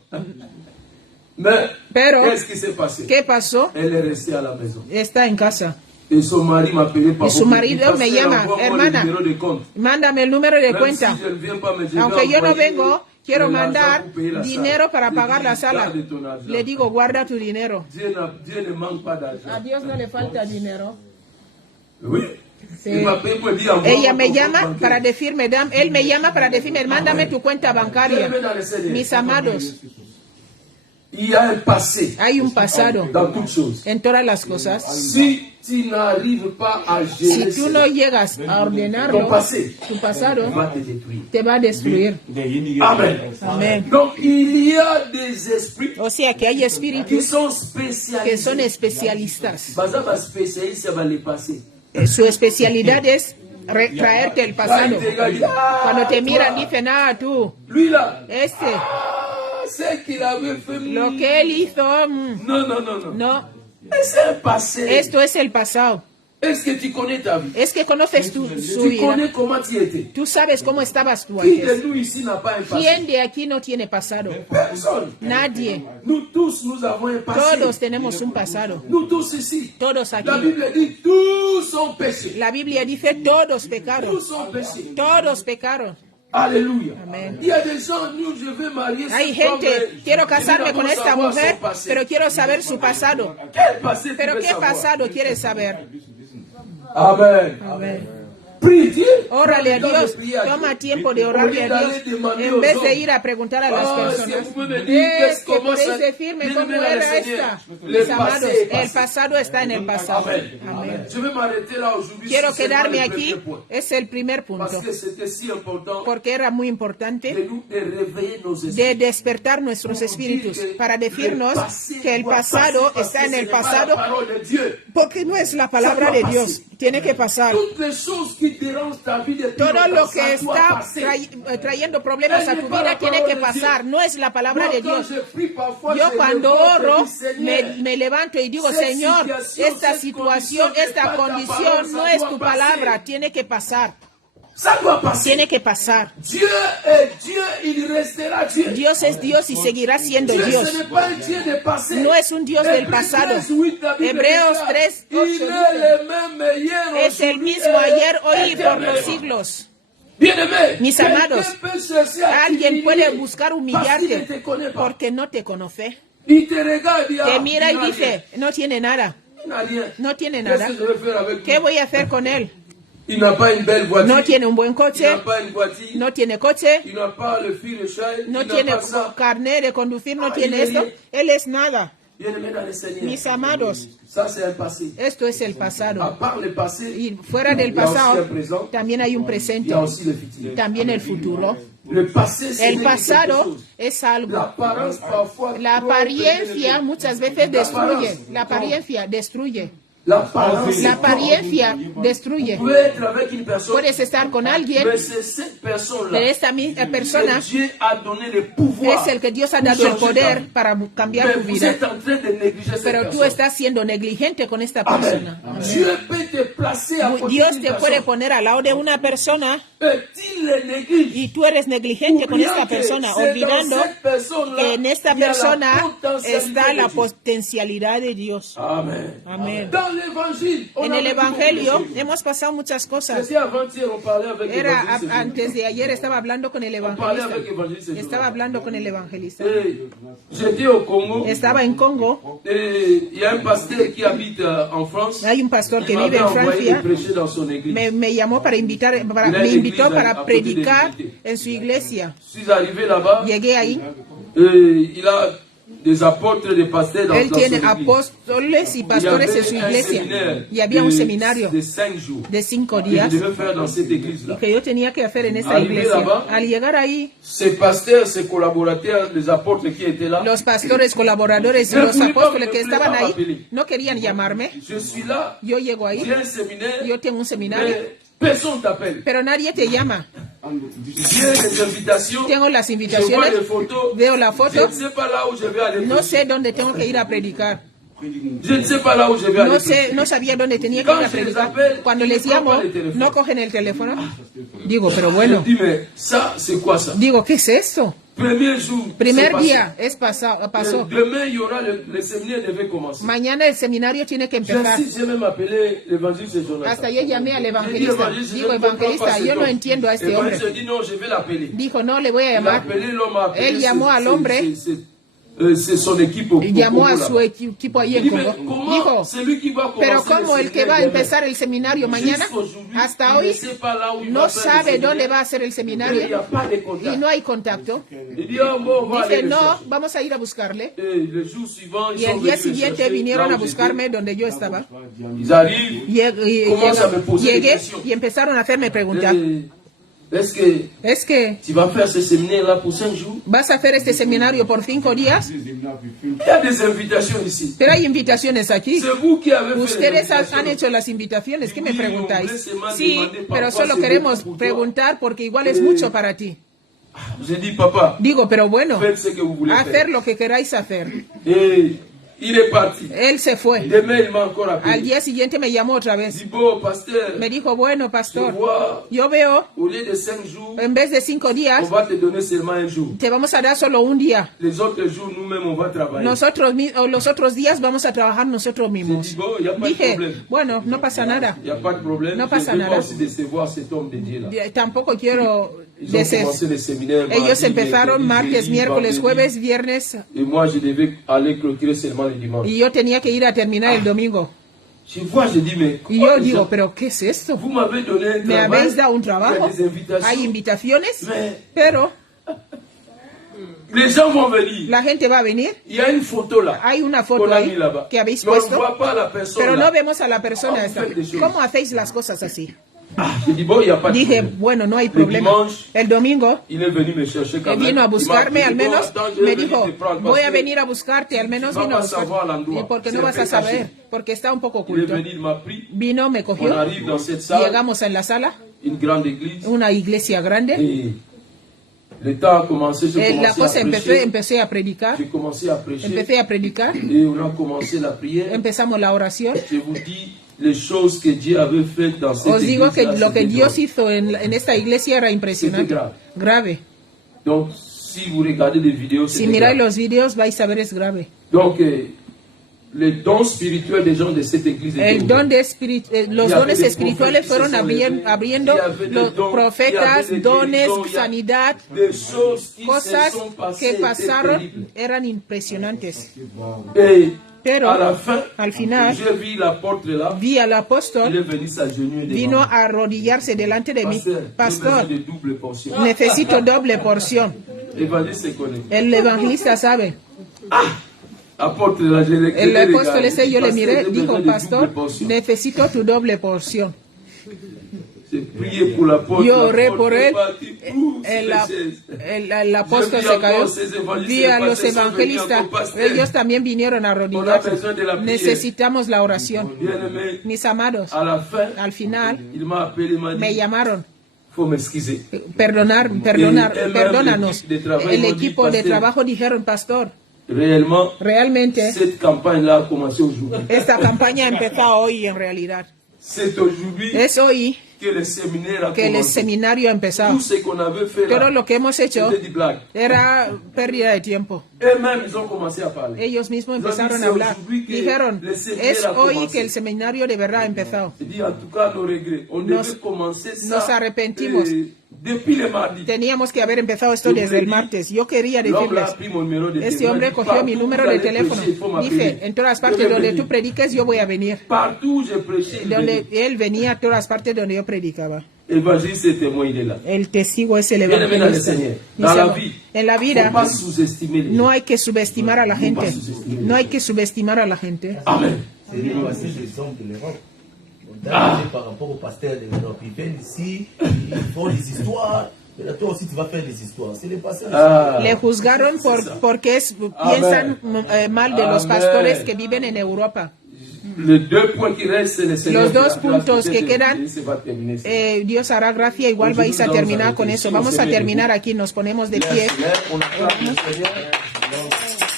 Mais, Pero, qu'est-ce qui s'est passé? ¿qué pasó? Elle est restée à la maison. Está en casa. Et son mari m'a appelé par Y su marido me llama, envoie-moi hermana, le numéro de compte. mándame el número de Même cuenta. si je ne viens pas, mais je vais Aunque yo no envoyer vengo, quiero de l'argent mandar pour payer la dinero salle. para Je pagar dis, la sala. garde ton argent. Le digo, guarda tu dinero. Dieu ne manque pas d'argent. A Dios no le falta dinero. Oui. Sí. Il m'appelle pour dire, envoie-moi Ella me ton llama compte para bancaire. decirme, él me llama para decirme, mándame tu cuenta bancaria. Bien-aimés dans le Seigneur, Mis amados, il y a un passé hay un pasado dans toutes choses. en todas las cosas. Si tu n'arrives pas à Si gérer tú no llegas a ton ordenarlo, passé, tu pasado il va te détruire. te va a destruir. Amen. Amén. Donc il y a des esprits O sea que hay qui espíritus sont que spécialisés. son especialistas. Baza va spécialiste va les passer. Su especialidad es traerte el pasado. Cuando te miran dicen, ah, tú, Lui là, c'est qu'il avait fait. lo que él hizo, Non, non, non, non. no, C'est un passé. esto es el pasado. Est-ce que tu connais ta vie? Es que conoces su Tu vida. connais comment tu étais? Tú sabes cómo estabas tú Qui de antes. nous ici n'a pas un passé? ¿Quién de aquí no tiene pasado? Personne. Nadie. Nous tous, nous avons un passé. Todos tenemos un pasado. Nous tous ici. Todos La aquí. Bible dit tous sont péchés. La Biblia dice, todos pecaron. Tous sont péchés. Todos pecaron. Alléluia. Amén. Il y a des gens, nous, je vais marier Hay cet homme, gente, quiero casarme je con veux esta savoir mujer, son passé. pero quiero saber su pasado. Quel passé tu ¿Pero veux qué savoir? pasado quieres saber? Amen. Amén. Prie Dieu. Órale a Prends le temps de Dios, prier à toma Dieu. tiempo de Au orarle lieu a d'aller Dios demander en aux vez de hommes. ir a preguntar a las Ah, personas. si vous me dites, Es qu'est-ce- que comment ça- podéis decirme bien cómo aimé dans le era Seigneur. esta. Le Mis amados, passé est el passé. pasado está en el pasado. Amen. Amén. Je vais m'arrêter là aujourd'hui. Quiero sur seulement quedarme le aquí, premier point. es el primer Parce punto, que c'était si important porque era muy importante de nous de réveiller nos esprits. de despertar nuestros espíritus para decirnos que el pasado está en el pasado, porque no es la palabra de Dios, tiene que pasar. Toutes les choses qui dérangent ta vie depuis Todo longtemps, lo que ça doit está passer. trayendo problemas a tu vida tiene que pasar, no es la palabra Moi, de quand Dios. je prie, parfois, Yo je cuando me oro dis, Seigneur, me levanto y digo, cette Señor, situation, esta cette situación, condition, esta c'est pas ta condición parole, no ça es doit tu passer. palabra, tiene que pasar, ça doit passer. tiene que pasar. Dieu est Dieu, il restera Dieu. Dios es Dios y seguirá siendo Dieu, Dios. ce n'est pas un Dieu de passé. No es un Dios del Hébreux pasado. 13:8, la Bible Hebreos déclare, 3:8 il est dice, le même hier, es el aujourd'hui mismo et ayer, hoy y por los éternellement. siglos. Bien-aimé, Mis quelqu'un amados, peut chercher à Alguien t'humilier puede buscar parce qu'il ne humillarte te connaît pas. porque no te conoce. Il te regarde et dit, Te ah, mira il y n'a rien. dice, no tiene nada, Il n'a rien. no tiene Qu'est-ce nada. que je vais faire avec ¿Qué lui? voy a hacer con él? Il n'a pas une belle voiture. No tiene un buen Il coche, n'a pas une voiture. no tiene coche, Il n'a pas le fil de chai. no Il n'a tiene pas ça. carnet de conducir, no Ah, tiene y esto. viene. Él es nada. Bien-aimé dans le Seigneur. Mis amados, Ça, c'est un passé. esto es el À pasado. part le passé, Y fuera del il y a aussi un pasado, présent. también hay un Il presente, y a aussi le futur. también el futuro. Le passé, c'est El quelque pasado chose. es algo. L'apparence, parfois, La trop apariencia pénétrée. muchas veces destruye. La apariencia destruye. L'apparence, La apariencia destruye. peut être avec une personne, Puedes estar con alguien, mais c'est cette personne-là pero esta misma persona que Dieu a donné le pouvoir. es el que Dios ha dado el poder para cambiar Mais tu vous vida. êtes en train de négliger cette Pero tú personne. estás siendo negligente con esta Amen. persona. Dieu peut te placer à côté Dios d'une te puede personne. poner al lado de una persona Et tu le négliges. y tú eres negligente con Oubliant esta que persona, c'est olvidando dans cette personne-là que en esta qu'il y a la persona potentialité está la de Dieu. potencialidad de Dios. Amen. Amén. Dans l'évangile, on En a el vécu Evangelio beaucoup de choses. hemos pasado muchas cosas. C'était avant-hier, on parlait avec Era l'évangéliste. antes de ayer estaba hablando con el On parlait evangelista. avec l'évangéliste. Estaba hablando con el evangelista. Et j'étais au Congo. Estaba en Congo. Et il y a un pasteur qui habite en France. Hay un pastor que Il vive m'avait en envoyé de Francia. prêcher dans son église. Me llamó para invitar, me invitó para predicar en su iglesia. Je suis arrivé là-bas. Llegué ahí. Et il a des apôtres, des pasteurs dans, Él dans son tiene église. apóstoles y Il y pastores en avait su un iglesia. séminaire Y había un de seminario 5 jours de 5 que je días devais faire dans cette église-là. que yo tenía que hacer en esta Arrivé iglesia. là-bas. Al llegar ahí, Ces pasteurs, ces collaborateurs, les apôtres qui étaient là, los pastores, colaboradores y No los fui, apóstoles no que fui, estaban no ahí fui. no querían llamarme. je suis là, Yo llego ahí, j'ai un séminaire, yo tengo un seminario, mais personne t'appelle. pero nadie te llama. J'ai des invitations, Tengo las je vois invitaciones, des photos, veo la je foto, ne sais pas là où je vais aller. no sé dónde tengo que ir a predicar. Je ne sais pas là où je vais aller. No sé, no sabía dónde tenía que ir a predicar. Cuando les llamo, no cogen el teléfono. Digo, pero Je bueno, dis, mais ça, c'est quoi ça? digo, ¿qué es esto? Premier jour. Primer c'est passé. día pasó. Demain, il y aura le séminaire devait commencer. Mañana el seminario tiene que empezar. J'insiste, j'ai même appelé l'évangéliste Jonathan. Hasta yo llamé al J'ai dit, evangelista. évangéliste, Digo, je ne comprends pas evangelista, cet yo no homme. entiendo a este hombre. L'évangéliste dit non, je vais l'appeler. Dijo, no, le voy a Il a llamar. appelé l'homme, a appelé. Él llamó al hombre. C'est son équipe au Llamó a Congo, su là-bas. equipo ahí Il en dit, mais Congo. comment Dijo, celui qui va pero commencer como le el que va a séminaire empezar el seminario mañana, jusqu'aujourd'hui, hasta il hoy, ne sait pas là où il no va faire le sabe séminaire. dónde va a hacer el Il n'y a seminario pas de contact. y no hay contacto. Il dit, oh, bon, on va aller Dice, le no, chercher. vamos a ir a buscarle. Et le jour suivant, ils Y sont el día venus le siguiente chercher, vinieron là a où buscarme j'étais. donde yo estaba. Ils arrivent. Commence a me poser des Llegué questions. y empezaron a hacerme preguntas. Est-ce que Es que tu vas faire ce séminaire-là pour 5 jours? vas a hacer este seminario por 5 días, Il y a des invitations ici. pero hay invitaciones aquí. C'est vous qui avez fait les Ustedes han invitations. hecho las invitaciones. ¿Qué me Oui, preguntáis? hombre, se m'a Sí, demandé pero parfois solo c'est queremos beaucoup pour toi. preguntar porque igual es mucho para ti. J'ai dit, papa, Digo, pero bueno, faites ce que vous voulez hacer faire. lo que queráis hacer. Et il est parti. Él se fue. Demain, il m'a encore Al appelé. día siguiente me llamó otra Il vez. dit, bon, pasteur, Me dijo, bueno, tu pastor, vois, yo veo, au lieu de 5 jours, en vez de 5 on días, va te donner seulement un jour. te vamos a dar solo un día. Les autres jours, nous-mêmes, on va travailler. Los otros días vamos a trabajar nosotros J'ai mismos. dit, bon, il n'y a pas de Dije, problème. bueno, no pasa nada. Il n'y a pas de problème. No Je pasa ne veux pas nada. aussi décevoir cet homme de Dieu-là. Tampoco quiero Ils ont commencé le séminaire. Ellos mardi, empezaron mercredi, martes, jeudi, miércoles, vendredi. jueves, viernes Et moi, je devais aller clôturer seulement le dimanche. y yo tenía que ir a terminar el domingo. Je vois, je dis, mais Y comment yo les digo, gens- pero ¿qué es esto? vous m'avez donné un Me travail, habéis dado un il y a trabajo, des invitations, hay invitaciones, mais pero les gens vont venir. la gente va a venir. Il y a une photo là. Hay una qu'on foto a ahí mis là-bas. que habéis Mais on ne puesto, voit pas la personne pero là. no vemos a la persona ¿Cómo esta. hacéis las cosas? ¿Cómo hacéis las cosas así? Je dis, bon, il n'y a pas de Dije, problème. bueno, no hay Le problema. dimanche, El domingo il est venu me chercher quand même. vino a Il m'a buscarme, dit, al bon, menos attends, je me vais venir dijo, te prendre, voy parce a que venir a buscarte, al menos vas vino a pas savoir buscarte. l'endroit. Y porque C'est no un vas peu a saber, caché. porque está un poco Il est oculto. venu, il m'a pris. Vino, me On cogió, arrive dans cette salle, llegamos en la sala, une grande église. una iglesia grande. Et le temps a commencé, j'ai La commencé cosa à prêcher. empecé a predicar, J'ai commencé à prêcher. empecé a predicar, Et on a commencé la prière. empezamos la oración. Je vous dis, les choses que Dieu avait faites dans cette Os digo que église. lo que Dios hizo en esta iglesia era impresionante, grave. grave. Donc, si vous regardez les vidéos, c'est Si miráis grave. los vídeos vais a ver es grave. Donc, les dons spirituels des gens de cette église étaient El ouverts. don de los dones espirituales fueron abriendo los profetas, dones, sanidad, Des choses qui cosas se sont passées que étaient pasaron terribles. eran impresionantes. Et Pero à la fin, al final j'ai vu l'apôtre là, vi al il est apóstol, venu s'agenouiller vino devant moi. a arrodillarse delante de mí. Pasteur, Pastor, j'ai besoin de double portion. necesito doble porción. L'évangéliste se connaît. El evangelista sabe. Apôtre là, je l'ai El regardé. apóstol ese yo le Pasteur, miré, j'ai dijo, besoin de pastor, double portion. necesito tu doble porción. J'ai prié pour l'apôtre. Yo oré l'apôtre por est él. parti, pouf, sur El, les chaises. el apóstol se cayó. Vi a los evangelistas, ellos también vinieron a arrodillarse. Necesitamos la oración. Bien-aimé, Mis amados, à la fin, al final il m'a appelé, il m'a me dit, llamaron. faut m'excuser. Perdónanos. El equipo de trabajo dijeron, pastor, Réellement, realmente cette campagne-là a commencé aujourd'hui. esta campaña empezó hoy en realidad. C'est aujourd'hui Es hoy que le séminaire a que el commencé. seminario ha empezado. Tout ce qu'on avait fait Todo là, lo que hemos hecho c'était des blagues. era pérdida de tiempo. Eux-mêmes, ils ont commencé à parler. Ellos mismos Ils ont dit, empezaron a c'est hablar. aujourd'hui que Dijeron, le séminaire es a hoy commencé. que el seminario de verdad ha empezado. Je dis en tout cas nos regrets. On devait commencer ça nos arrepentimos. Depuis le mardi. Teníamos que haber empezado esto desde el martes. Yo quería L'homme là decirles, a pris mon numéro de este téléphone. hombre Il dit, cogió mi partout número où de vous allez teléfono. prêcher, il faut m'appeler. Dice, en todas Je partes vais donde venir. tú prediques, yo voy a venir. Partout où je prêchais, il Donde venait. él venía a todas partes donde yo predicaba. Évangéliste et témoin, il est là. El testigo es el Bien-aimé dans le evangelista. Seigneur. Mis Dans la hermanos, vie, en la il ne vida faut pas sous-estimer les no gens. hay que subestimar a la gente. No hay que subestimar a la gente. Amen. C'est les passés des hommes de l'Europe. On t'a dit par rapport aux pasteurs de l'Europe. Ils viennent ici, ils font des histoires. Et là, toi aussi, tu vas faire des histoires. C'est les pasteurs. Ah. Le juzgaron porque piensan mal de los Amén. pastores que viven en Europa. Les deux points qui restent, c'est le Seigneur. Los dos qui va puntos faire que de- quedan, se va terminer ça. Dios hará gracia, igual vais a terminar con eso. Vamos a terminar aquí, nos ponemos de pie. Seigneur, on acclame le Seigneur.